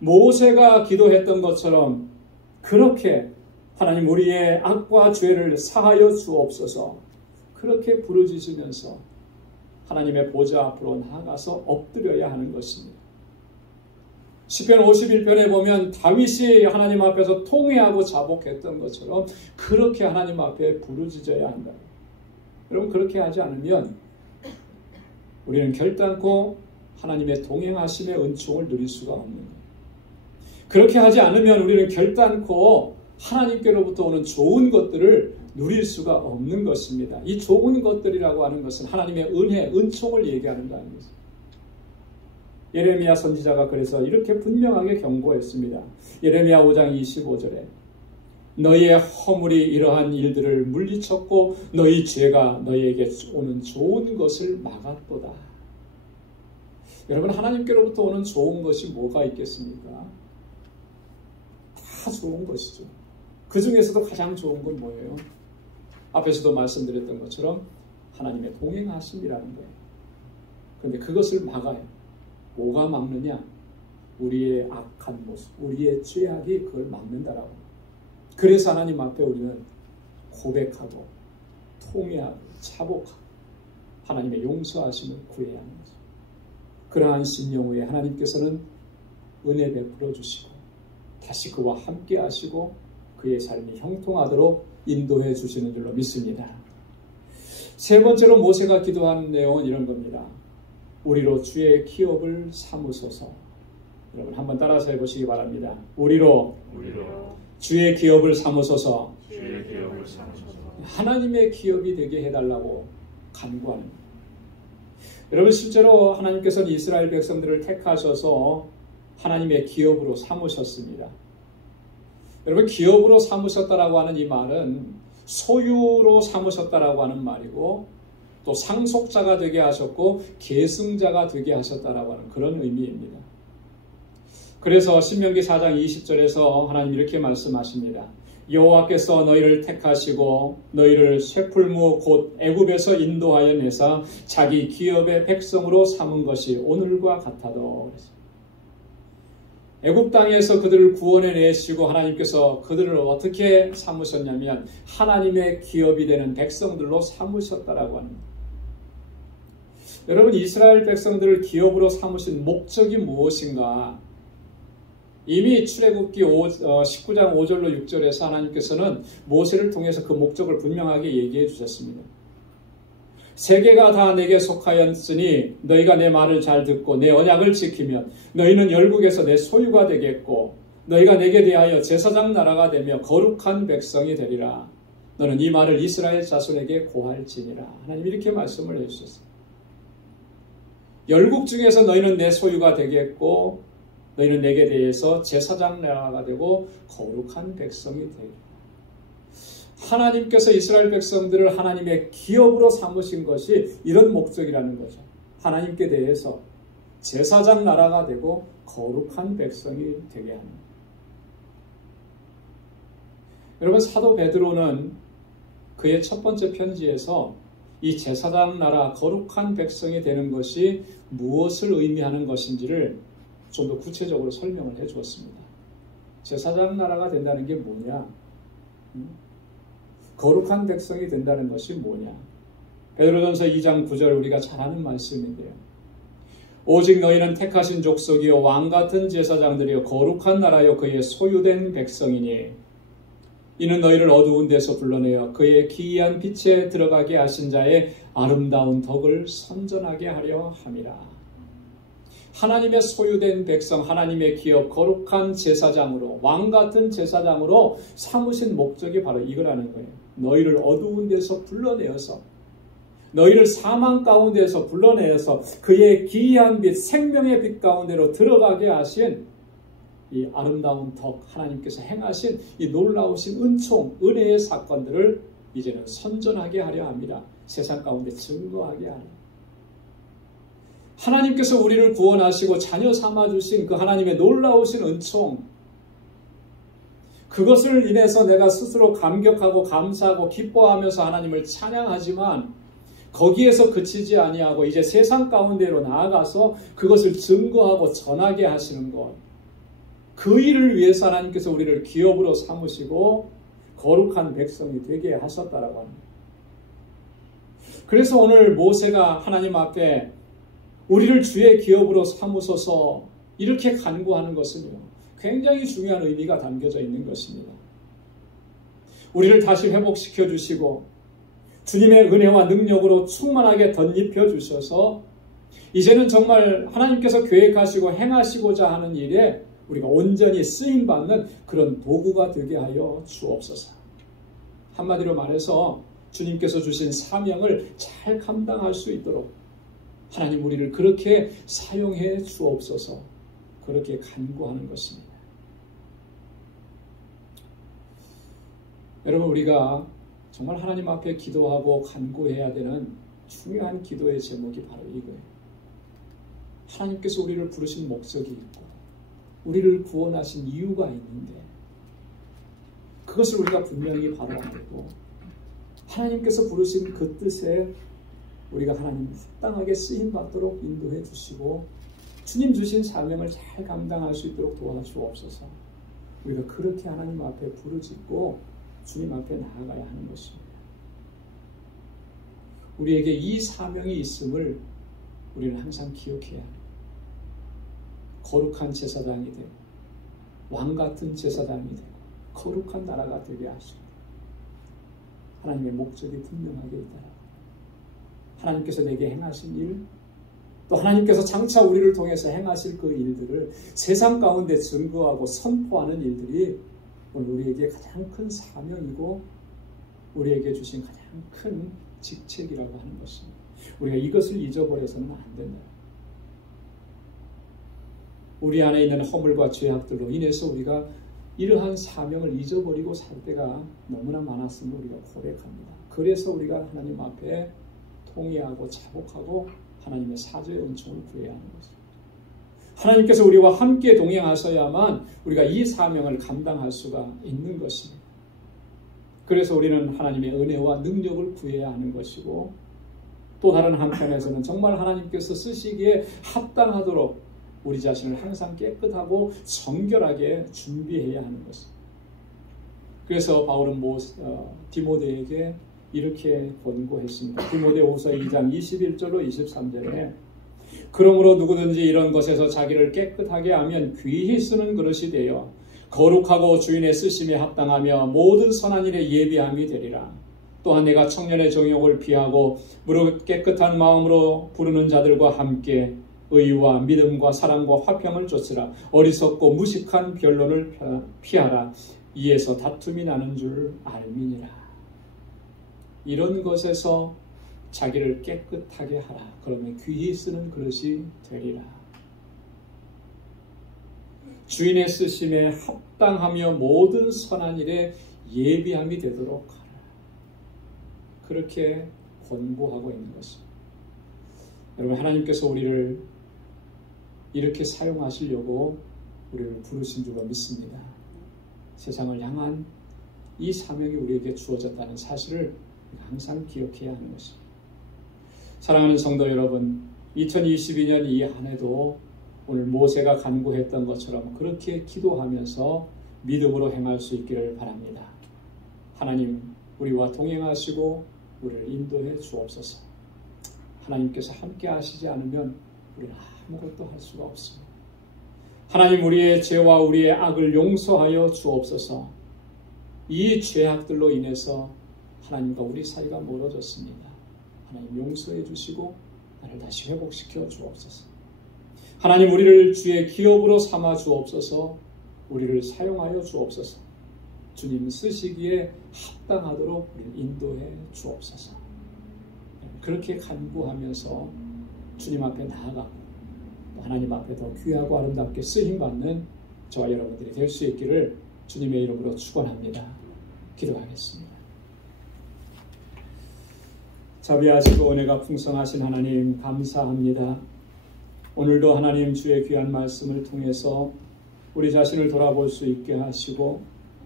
모세가 기도했던 것처럼 그렇게 하나님 우리의 악과 죄를 사하여 주옵소서, 그렇게 부르짖으면서 하나님의 보좌 앞으로 나아가서 엎드려야 하는 것입니다. 시편 51편에 보면 다윗이 하나님 앞에서 통회하고 자복했던 것처럼 그렇게 하나님 앞에 부르짖어야 한다. 여러분, 그렇게 하지 않으면 우리는 결단코 하나님의 동행하심의 은총을 누릴 수가 없는 거예요. 그렇게 하지 않으면 우리는 결단코 하나님께로부터 오는 좋은 것들을 누릴 수가 없는 것입니다. 이 좋은 것들이라고 하는 것은 하나님의 은혜, 은총을 얘기하는다는 것입니다. 예레미야 선지자가 그래서 이렇게 분명하게 경고했습니다. 예레미야 5장 25절에 너희의 허물이 이러한 일들을 물리쳤고 너희 죄가 너희에게 오는 좋은 것을 막았도다. 여러분, 하나님께로부터 오는 좋은 것이 뭐가 있겠습니까? 다 좋은 것이죠. 그 중에서도 가장 좋은 건 뭐예요? 앞에서도 말씀드렸던 것처럼 하나님의 동행하심이라는 거예요. 그런데 그것을 막아요. 뭐가 막느냐? 우리의 악한 모습, 우리의 죄악이 그걸 막는다라고. 그래서 하나님 앞에 우리는 고백하고 통회하고 자복하고 하나님의 용서하심을 구해야 하는 거죠. 그러한 심령 후에 하나님께서는 은혜 베풀어 주시고 다시 그와 함께 하시고 그의 삶이 형통하도록 인도해 주시는 줄로 믿습니다. 세 번째로 모세가 기도하는 내용은 이런 겁니다. 우리로 주의 기업을 삼으소서. 여러분 한번 따라서 해보시기 바랍니다. 우리로 주의 기업을 삼으소서. 하나님의 기업이 되게 해달라고 간구하는 거예요. 여러분, 실제로 하나님께서는 이스라엘 백성들을 택하셔서 하나님의 기업으로 삼으셨습니다. 여러분, 기업으로 삼으셨다라고 하는 이 말은 소유로 삼으셨다라고 하는 말이고 또 상속자가 되게 하셨고 계승자가 되게 하셨다라고 하는 그런 의미입니다. 그래서 신명기 4장 20절에서 하나님 이렇게 말씀하십니다. 여호와께서 너희를 택하시고 너희를 쇠풀무 곧 애굽에서 인도하여 내사 자기 기업의 백성으로 삼은 것이 오늘과 같아도. 애굽 땅에서 그들을 구원해 내시고 하나님께서 그들을 어떻게 삼으셨냐면 하나님의 기업이 되는 백성들로 삼으셨다라고 합니다. 여러분, 이스라엘 백성들을 기업으로 삼으신 목적이 무엇인가? 이미 출애굽기 19장 5절로 6절에서 하나님께서는 모세를 통해서 그 목적을 분명하게 얘기해 주셨습니다. 세계가 다 내게 속하였으니 너희가 내 말을 잘 듣고 내 언약을 지키면 너희는 열국에서 내 소유가 되겠고 너희가 내게 대하여 제사장 나라가 되며 거룩한 백성이 되리라. 너는 이 말을 이스라엘 자손에게 고할지니라. 하나님 이렇게 말씀을 해주셨어요. 열국 중에서 너희는 내 소유가 되겠고 너희는 내게 대해서 제사장 나라가 되고 거룩한 백성이 되리라. 하나님께서 이스라엘 백성들을 하나님의 기업으로 삼으신 것이 이런 목적이라는 거죠. 하나님께 대해서 제사장 나라가 되고 거룩한 백성이 되게 하는 거예요. 여러분, 사도 베드로는 그의 첫 번째 편지에서 이 제사장 나라 거룩한 백성이 되는 것이 무엇을 의미하는 것인지를 좀 더 구체적으로 설명을 해 주었습니다. 제사장 나라가 된다는 게 뭐냐? 거룩한 백성이 된다는 것이 뭐냐? 베드로전서 2장 9절 우리가 잘 아는 말씀인데요. 오직 너희는 택하신 족속이요 왕같은 제사장들이요 거룩한 나라요 그의 소유된 백성이니 이는 너희를 어두운 데서 불러내어 그의 기이한 빛에 들어가게 하신 자의 아름다운 덕을 선전하게 하려 함이라. 하나님의 소유된 백성, 하나님의 기업, 거룩한 제사장으로, 왕같은 제사장으로 삼으신 목적이 바로 이거라는 거예요. 너희를 어두운 데서 불러내어서, 너희를 사망 가운데서 불러내어서 그의 기이한 빛, 생명의 빛 가운데로 들어가게 하신 이 아름다운 덕, 하나님께서 행하신 이 놀라우신 은총, 은혜의 사건들을 이제는 선전하게 하려 합니다. 세상 가운데 증거하게 하는. 하나님께서 우리를 구원하시고 자녀 삼아주신 그 하나님의 놀라우신 은총, 그것을 인해서 내가 스스로 감격하고 감사하고 기뻐하면서 하나님을 찬양하지만 거기에서 그치지 아니하고 이제 세상 가운데로 나아가서 그것을 증거하고 전하게 하시는 것, 그 일을 위해서 하나님께서 우리를 기업으로 삼으시고 거룩한 백성이 되게 하셨다라고 합니다. 그래서 오늘 모세가 하나님 앞에 우리를 주의 기업으로 삼으소서 이렇게 간구하는 것은요, 굉장히 중요한 의미가 담겨져 있는 것입니다. 우리를 다시 회복시켜 주시고 주님의 은혜와 능력으로 충만하게 덧입혀 주셔서 이제는 정말 하나님께서 계획하시고 행하시고자 하는 일에 우리가 온전히 쓰임받는 그런 도구가 되게 하여 주옵소서. 한마디로 말해서 주님께서 주신 사명을 잘 감당할 수 있도록 하나님 우리를 그렇게 사용해 주옵소서, 그렇게 간구하는 것입니다. 여러분, 우리가 정말 하나님 앞에 기도하고 간구해야 되는 중요한 기도의 제목이 바로 이거예요. 하나님께서 우리를 부르신 목적이 있고 우리를 구원하신 이유가 있는데 그것을 우리가 분명히 바로 알고 하나님께서 부르신 그 뜻에 우리가 하나님 합당하게 쓰임받도록 인도해 주시고 주님 주신 사명을 잘 감당할 수 있도록 도와주옵소서. 우리가 그렇게 하나님 앞에 부르짖고 주님 앞에 나아가야 하는 것입니다. 우리에게 이 사명이 있음을 우리는 항상 기억해야 합니다. 거룩한 제사장이 되고 왕같은 제사장이 되고 거룩한 나라가 되게 하시고 하나님의 목적이 분명하게 있다. 하나님께서 내게 행하신 일, 또 하나님께서 장차 우리를 통해서 행하실 그 일들을 세상 가운데 증거하고 선포하는 일들이 오늘 우리에게 가장 큰 사명이고 우리에게 주신 가장 큰 직책이라고 하는 것입니다. 우리가 이것을 잊어버려서는 안 된다. 우리 안에 있는 허물과 죄악들로 인해서 우리가 이러한 사명을 잊어버리고 살 때가 너무나 많았음을 우리가 고백합니다. 그래서 우리가 하나님 앞에 통회하고 자복하고 하나님의 사죄의 은총을 구해야 하는 것입니다. 하나님께서 우리와 함께 동행하셔야만 우리가 이 사명을 감당할 수가 있는 것입니다. 그래서 우리는 하나님의 은혜와 능력을 구해야 하는 것이고 또 다른 한편에서는 정말 하나님께서 쓰시기에 합당하도록 우리 자신을 항상 깨끗하고 정결하게 준비해야 하는 것입니다. 그래서 바울은 디모데에게 이렇게 권고했습니다. 디모데후서 2장 21절로 23절에 그러므로 누구든지 이런 것에서 자기를 깨끗하게 하면 귀히 쓰는 그릇이 되어 거룩하고 주인의 쓰심에 합당하며 모든 선한 일에 예비함이 되리라. 또한 내가 청년의 정욕을 피하고 무릇 깨끗한 마음으로 부르는 자들과 함께 의와 믿음과 사랑과 화평을 쫓으라. 어리석고 무식한 변론을 피하라. 이에서 다툼이 나는 줄 알미니라. 이런 것에서 자기를 깨끗하게 하라. 그러면 귀히 쓰는 그릇이 되리라. 주인의 쓰심에 합당하며 모든 선한 일에 예비함이 되도록 하라. 그렇게 권고하고 있는 것입니다. 여러분, 하나님께서 우리를 이렇게 사용하시려고 우리를 부르신 줄로 믿습니다. 세상을 향한 이 사명이 우리에게 주어졌다는 사실을 항상 기억해야 하는 것입니다. 사랑하는 성도 여러분, 2022년 이 한 해도 오늘 모세가 간구했던 것처럼 그렇게 기도하면서 믿음으로 행할 수 있기를 바랍니다. 하나님, 우리와 동행하시고 우리를 인도해 주옵소서. 하나님께서 함께 하시지 않으면 우리는 아무것도 할 수가 없습니다. 하나님, 우리의 죄와 우리의 악을 용서하여 주옵소서. 이 죄악들로 인해서 하나님과 우리 사이가 멀어졌습니다. 하나님, 용서해 주시고 나를 다시 회복시켜 주옵소서. 하나님, 우리를 주의 기업으로 삼아 주옵소서. 우리를 사용하여 주옵소서. 주님 쓰시기에 합당하도록 우리를 인도해 주옵소서. 그렇게 간구하면서 주님 앞에 나아가고 하나님 앞에 더 귀하고 아름답게 쓰임받는 저와 여러분들이 될 수 있기를 주님의 이름으로 축원합니다. 기도하겠습니다. 자비하시고 은혜가 풍성하신 하나님, 감사합니다. 오늘도 하나님 주의 귀한 말씀을 통해서 우리 자신을 돌아볼 수 있게 하시고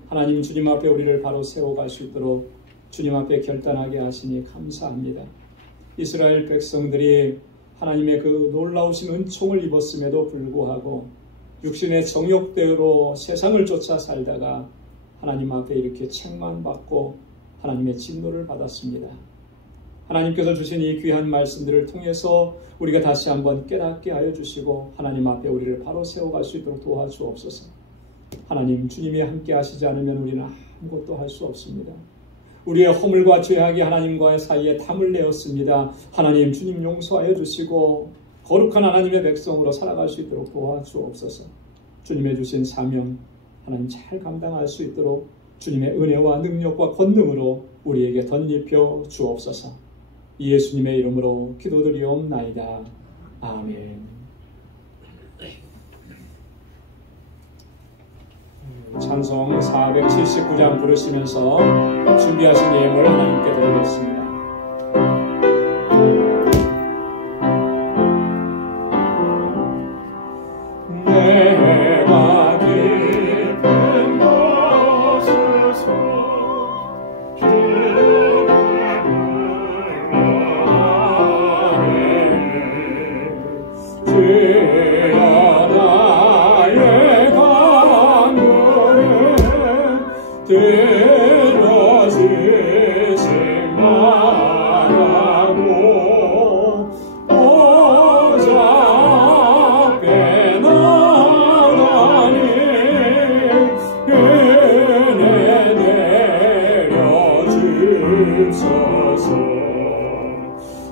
하나님 주님 앞에 우리를 바로 세워갈 수 있도록 주님 앞에 결단하게 하시니 감사합니다. 이스라엘 백성들이 하나님의 그 놀라우신 은총을 입었음에도 불구하고 육신의 정욕대로 세상을 쫓아 살다가 하나님 앞에 이렇게 책망받고 하나님의 진노를 받았습니다. 하나님께서 주신 이 귀한 말씀들을 통해서 우리가 다시 한번 깨닫게 하여 주시고 하나님 앞에 우리를 바로 세워갈 수 있도록 도와주옵소서. 하나님, 주님이 함께 하시지 않으면 우리는 아무것도 할 수 없습니다. 우리의 허물과 죄악이 하나님과의 사이에 담을 내었습니다. 하나님, 주님 용서하여 주시고 거룩한 하나님의 백성으로 살아갈 수 있도록 도와주옵소서. 주님의 주신 사명 하나님 잘 감당할 수 있도록 주님의 은혜와 능력과 권능으로 우리에게 덧입혀 주옵소서. 예수님의 이름으로 기도드리옵나이다. 아멘. 찬송 479장 부르시면서 준비하신 예물 하나님께 드리겠습니다. 내가 깊은 곳에서 주를 불러하네. 주여 나의 간구를 들어주시 말라고 보좌 앞에 나가니 은혜 내려주소서.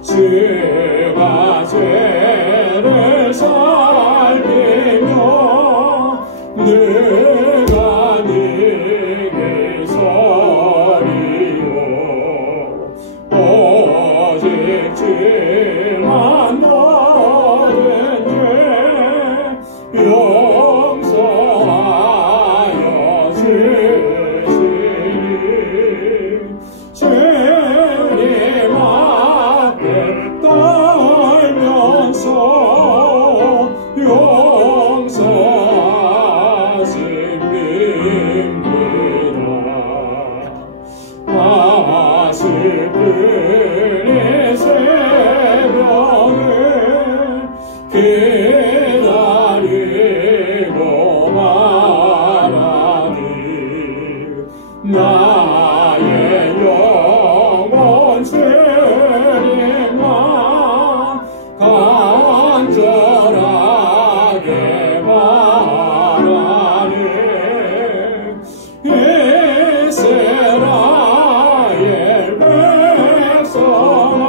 주가 죄를 살피며 내가 네게 서리요. 오직 주만 모든 죄 용서하여 주시니 주님 앞에 떨면서 용서하십니다. 아슬프니 새벽을 기다리고 말하니 나의 영혼 주님만 간절하게 바라네. 이스라엘 백성아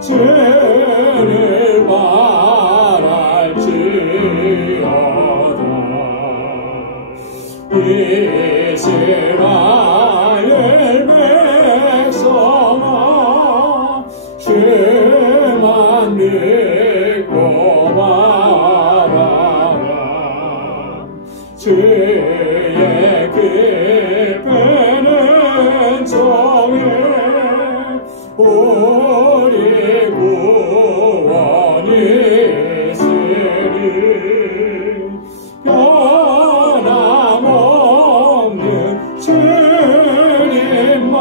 주를 바랄지어다. 이스라엘 백성아 주만 믿고 바라라. 주의 깊은 은총에 우리 구원이 있으리. 변함없는 주님만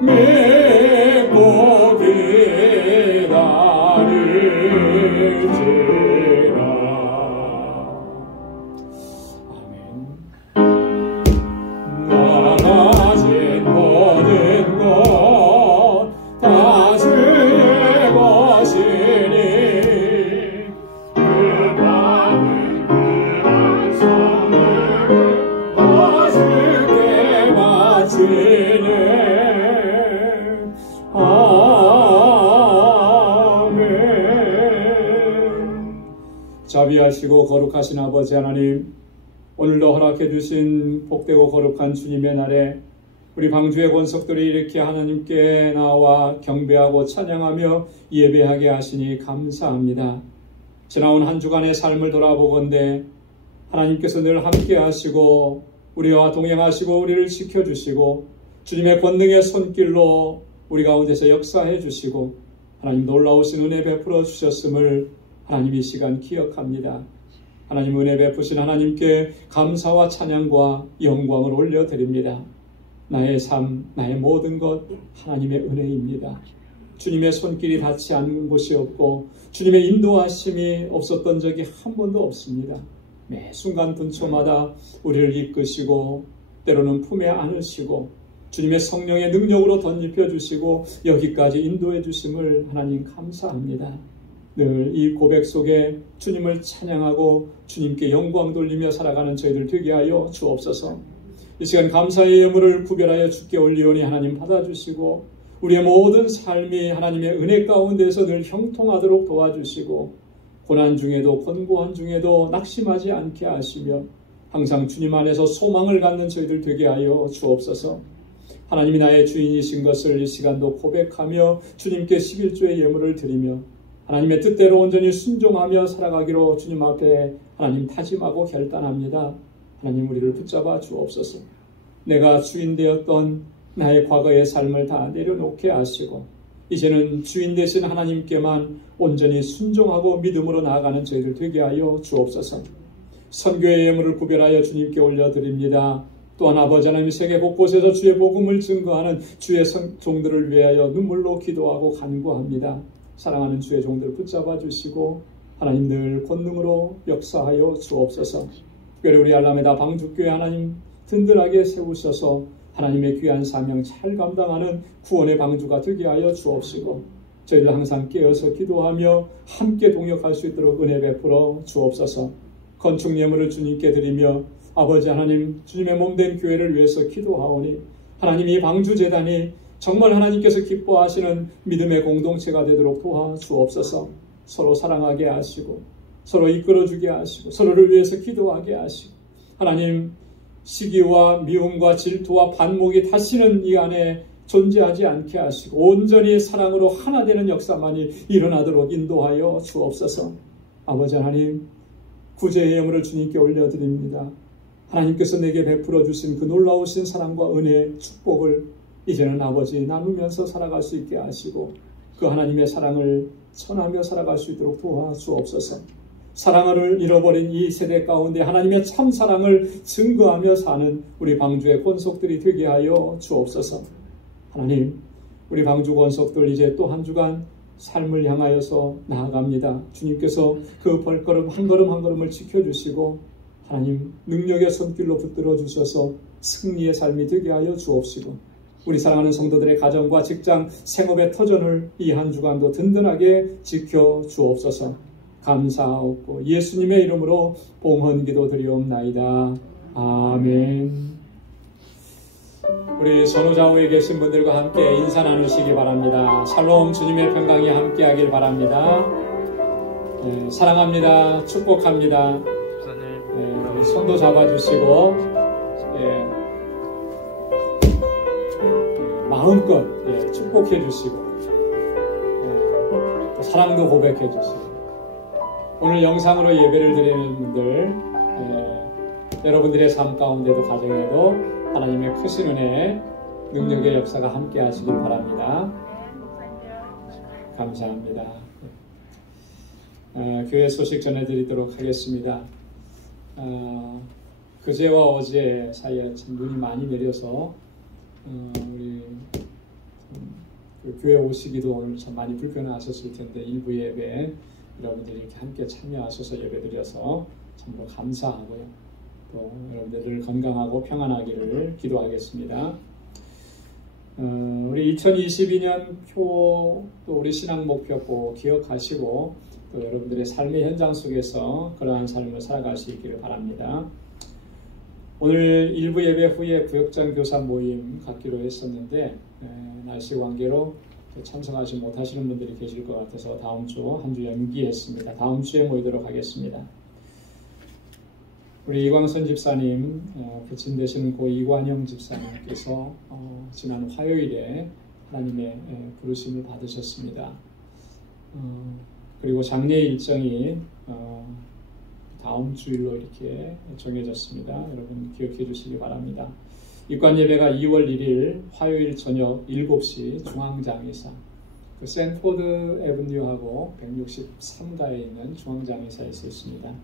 믿고 기다릴지라. 나가진 모든 것 다 주의 것이니 그 많은 그한 선물을 다 주께 바치네. 아멘. 자비하시고 거룩하신 아버지 하나님, 오늘도 허락해 주신 복되고 거룩한 주님의 날에 우리 방주의 권속들이 이렇게 하나님께 나와 경배하고 찬양하며 예배하게 하시니 감사합니다. 지나온 한 주간의 삶을 돌아보건대 하나님께서 늘 함께 하시고 우리와 동행하시고 우리를 지켜주시고 주님의 권능의 손길로 우리 가운데서 역사해 주시고 하나님 놀라우신 은혜 베풀어 주셨음을 하나님 이 시간 기억합니다. 하나님 은혜 베푸신 하나님께 감사와 찬양과 영광을 올려드립니다. 나의 삶, 나의 모든 것 하나님의 은혜입니다. 주님의 손길이 닿지 않는 곳이 없고 주님의 인도하심이 없었던 적이 한 번도 없습니다. 매 순간 분초마다 우리를 이끄시고 때로는 품에 안으시고 주님의 성령의 능력으로 덧입혀 주시고 여기까지 인도해 주심을 하나님 감사합니다. 늘 이 고백 속에 주님을 찬양하고 주님께 영광 돌리며 살아가는 저희들 되게 하여 주옵소서. 이 시간 감사의 예물을 구별하여 주께 올리오니 하나님 받아주시고 우리의 모든 삶이 하나님의 은혜 가운데서 늘 형통하도록 도와주시고 고난 중에도 권고한 중에도 낙심하지 않게 하시며 항상 주님 안에서 소망을 갖는 저희들 되게 하여 주옵소서. 하나님이 나의 주인이신 것을 이 시간도 고백하며 주님께 11조의 예물을 드리며 하나님의 뜻대로 온전히 순종하며 살아가기로 주님 앞에 하나님 다짐하고 결단합니다. 하나님 우리를 붙잡아 주옵소서. 내가 주인 되었던 나의 과거의 삶을 다 내려놓게 하시고 이제는 주인 되신 하나님께만 온전히 순종하고 믿음으로 나아가는 저희들 되게 하여 주옵소서. 선교의 예물을 구별하여 주님께 올려드립니다. 또한 아버지 하나님 세계 곳곳에서 주의 복음을 증거하는 주의 종들을 위하여 눈물로 기도하고 간구합니다. 사랑하는 주의 종들을 붙잡아 주시고 하나님 늘 권능으로 역사하여 주옵소서. 특별히 우리 알라메다 방주교회 하나님 든든하게 세우셔서 하나님의 귀한 사명 잘 감당하는 구원의 방주가 되게 하여 주옵시고 저희들 항상 깨어서 기도하며 함께 동역할 수 있도록 은혜 베풀어 주옵소서. 건축 예물을 주님께 드리며 아버지 하나님 주님의 몸된 교회를 위해서 기도하오니 하나님 이 방주재단이 정말 하나님께서 기뻐하시는 믿음의 공동체가 되도록 도와주옵소서. 서로 사랑하게 하시고 서로 이끌어주게 하시고 서로를 위해서 기도하게 하시고 하나님 시기와 미움과 질투와 반목이 다시는 이 안에 존재하지 않게 하시고 온전히 사랑으로 하나 되는 역사만이 일어나도록 인도하여 주옵소서. 아버지 하나님 구제의 예물을 주님께 올려드립니다. 하나님께서 내게 베풀어 주신 그 놀라우신 사랑과 은혜, 축복을 이제는 아버지 나누면서 살아갈 수 있게 하시고 그 하나님의 사랑을 전하며 살아갈 수 있도록 도와주옵소서. 사랑을 잃어버린 이 세대 가운데 하나님의 참 사랑을 증거하며 사는 우리 방주의 권속들이 되게 하여 주옵소서. 하나님 우리 방주 권속들 이제 또 한 주간 삶을 향하여서 나아갑니다. 주님께서 그 발걸음 한 걸음 한 걸음을 지켜주시고 하나님 능력의 손길로 붙들어 주셔서 승리의 삶이 되게 하여 주옵시고 우리 사랑하는 성도들의 가정과 직장, 생업의 터전을 이 한 주간도 든든하게 지켜 주옵소서. 감사하옵고 예수님의 이름으로 봉헌기도 드리옵나이다. 아멘. 우리 선호좌우에 계신 분들과 함께 인사 나누시기 바랍니다. 샬롬 주님의 평강이 함께하길 바랍니다. 네, 사랑합니다. 축복합니다. 네, 손도 잡아주시고 네, 마음껏 축복해 주시고 사랑도 고백해 주시고 오늘 영상으로 예배를 드리는 분들 여러분들의 삶 가운데도 가정에도 하나님의 크신 은혜 능력의 역사가 함께 하시길 바랍니다. 감사합니다. 교회 소식 전해드리도록 하겠습니다. 그제와 어제 사이에 참 눈이 많이 내려서 우리 교회 오시기도 오늘 참 많이 불편하셨을 텐데 일부 예배 여러분들이 이렇게 함께 참여하셔서 예배드려서 정말 감사하고요. 또 여러분들 늘 건강하고 평안하기를 기도하겠습니다. 우리 2022년 표 또 우리 신앙 목표 꼭 기억하시고 또 여러분들의 삶의 현장 속에서 그러한 삶을 살아갈 수 있기를 바랍니다. 오늘 일부 예배 후에 구역장 교사 모임 갖기로 했었는데 날씨 관계로 참석하지 못하시는 분들이 계실 것 같아서 다음 주 한 주 연기했습니다. 다음 주에 모이도록 하겠습니다. 우리 이광선 집사님, 부친 되시는 고 이관영 집사님께서 지난 화요일에 하나님의 부르심을 받으셨습니다. 그리고 장례 일정이 다음 주일로 이렇게 정해졌습니다. 여러분 기억해 주시기 바랍니다. 입관 예배가 2월 1일 화요일 저녁 7시 중앙장의사 그 샌포드 애브뉴하고 163가에 있는 중앙장의사에서 있습니다.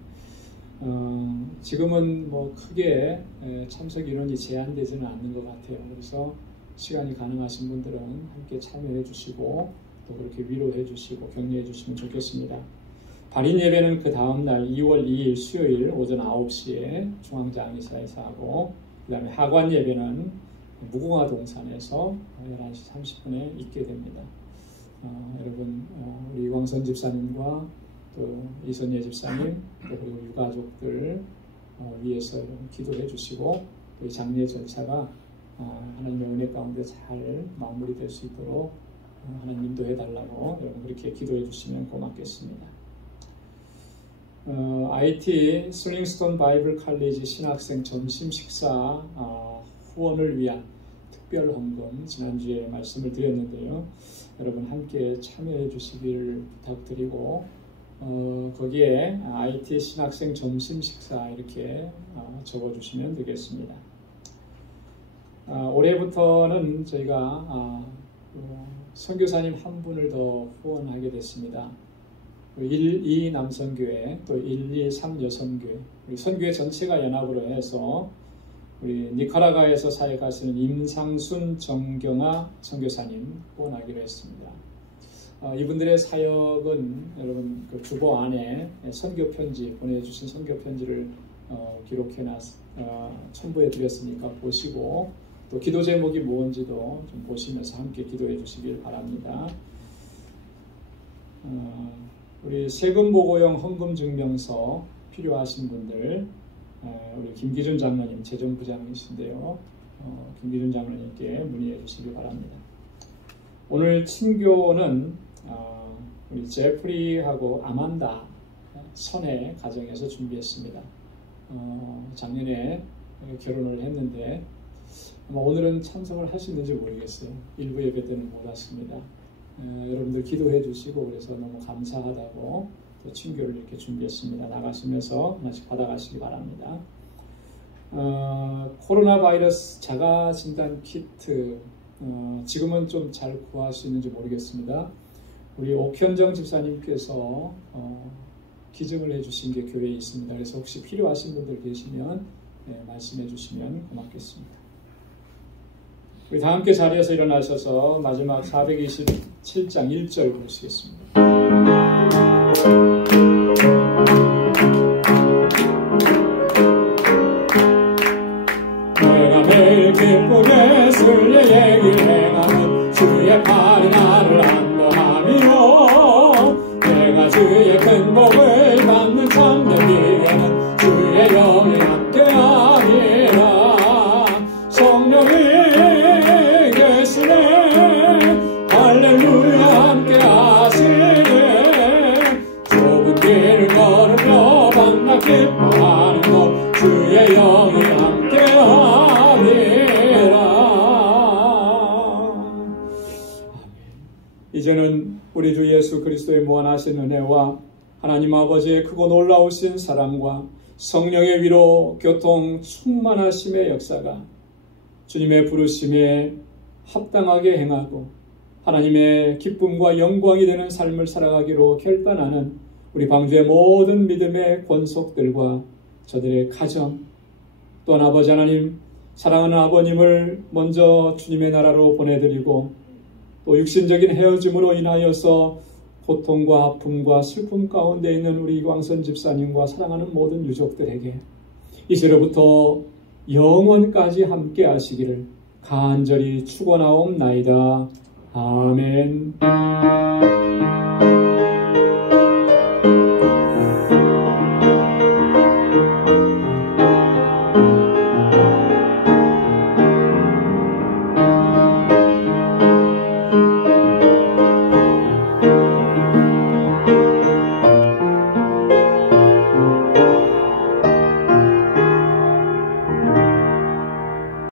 지금은 뭐 크게 참석 인원이 제한되지는 않는 것 같아요. 그래서 시간이 가능하신 분들은 함께 참여해 주시고 또 그렇게 위로해 주시고 격려해 주시면 좋겠습니다. 발인 예배는 그 다음날 2월 2일 수요일 오전 9시에 중앙장의사에서 하고 그 다음에 하관 예배는 무궁화 동산에서 11시 30분에 있게 됩니다. 여러분 우리 이광선 집사님과 또 이선예 집사님 그리고 유가족들 위해서 기도해 주시고 이 장례 절차가 하나님의 은혜 가운데 잘 마무리될 수 있도록 하나님 인도해 달라고 여러분 그렇게 기도해 주시면 고맙겠습니다. IT 슬링스톤 바이블 칼리지 신학생 점심 식사 후원을 위한 특별 헌금 지난주에 말씀을 드렸는데요. 여러분 함께 참여해 주시길 부탁드리고 거기에 IT 신학생 점심 식사 이렇게 적어주시면 되겠습니다. 올해부터는 저희가 선교사님 한 분을 더 후원하게 됐습니다. 1, 2 남선교회 또 1, 2, 3 여선교회 우리 선교회 전체가 연합으로 해서 우리 니카라과에서 사역하시는 임상순 정경아 선교사님 후원하기로 했습니다. 이분들의 사역은 여러분 그 주보 안에 선교 편지 보내주신 선교 편지를 기록해놨 첨부해 드렸으니까 보시고 또 기도 제목이 뭔지도 좀 보시면서 함께 기도해 주시길 바랍니다. 우리 세금보고용 헌금증명서 필요하신 분들 우리 김기준 장로님 재정부장이신데요. 김기준 장로님께 문의해 주시기 바랍니다. 오늘 친교는 우리 제프리하고 아만다 선의 가정에서 준비했습니다. 작년에 결혼을 했는데 오늘은 참석을 하시는지 모르겠어요. 일부 예배 때는 못 왔습니다. 여러분들 기도해 주시고 그래서 너무 감사하다고 또 친교를 이렇게 준비했습니다. 나가시면서 하나씩 받아가시기 바랍니다. 코로나 바이러스 자가 진단 키트 지금은 좀 잘 구할 수 있는지 모르겠습니다. 우리 옥현정 집사님께서 기증을 해주신 게 교회에 있습니다. 그래서 혹시 필요하신 분들 계시면 말씀해 주시면 고맙겠습니다. 우리 다 함께 자리에서 일어나셔서 마지막 427장 1절 보시겠습니다. 내가 매일 기쁘게 술례 얘기를 행하는 주의 팔이 나를 안보함이요 내가 주의 큰 복을 받는 참된 기회는 주의 영이 함께하리라 성령이 할렐루야 함께 하시네 좁은 길을 걸으며 만나 기뻐하는 것 주의 영이 함께 하리라. 이제는 우리 주 예수 그리스도의 무한하신 은혜와 하나님 아버지의 크고 놀라우신 사랑과 성령의 위로 교통 충만하심의 역사가 주님의 부르심에 합당하게 행하고 하나님의 기쁨과 영광이 되는 삶을 살아가기로 결단하는 우리 방주의 모든 믿음의 권속들과 저들의 가정 또한 아버지 하나님 사랑하는 아버님을 먼저 주님의 나라로 보내드리고 또 육신적인 헤어짐으로 인하여서 고통과 아픔과 슬픔 가운데 있는 우리 이광선 집사님과 사랑하는 모든 유족들에게 이제로부터 영원까지 함께 하시기를 간절히 축원하옵나이다. 아멘.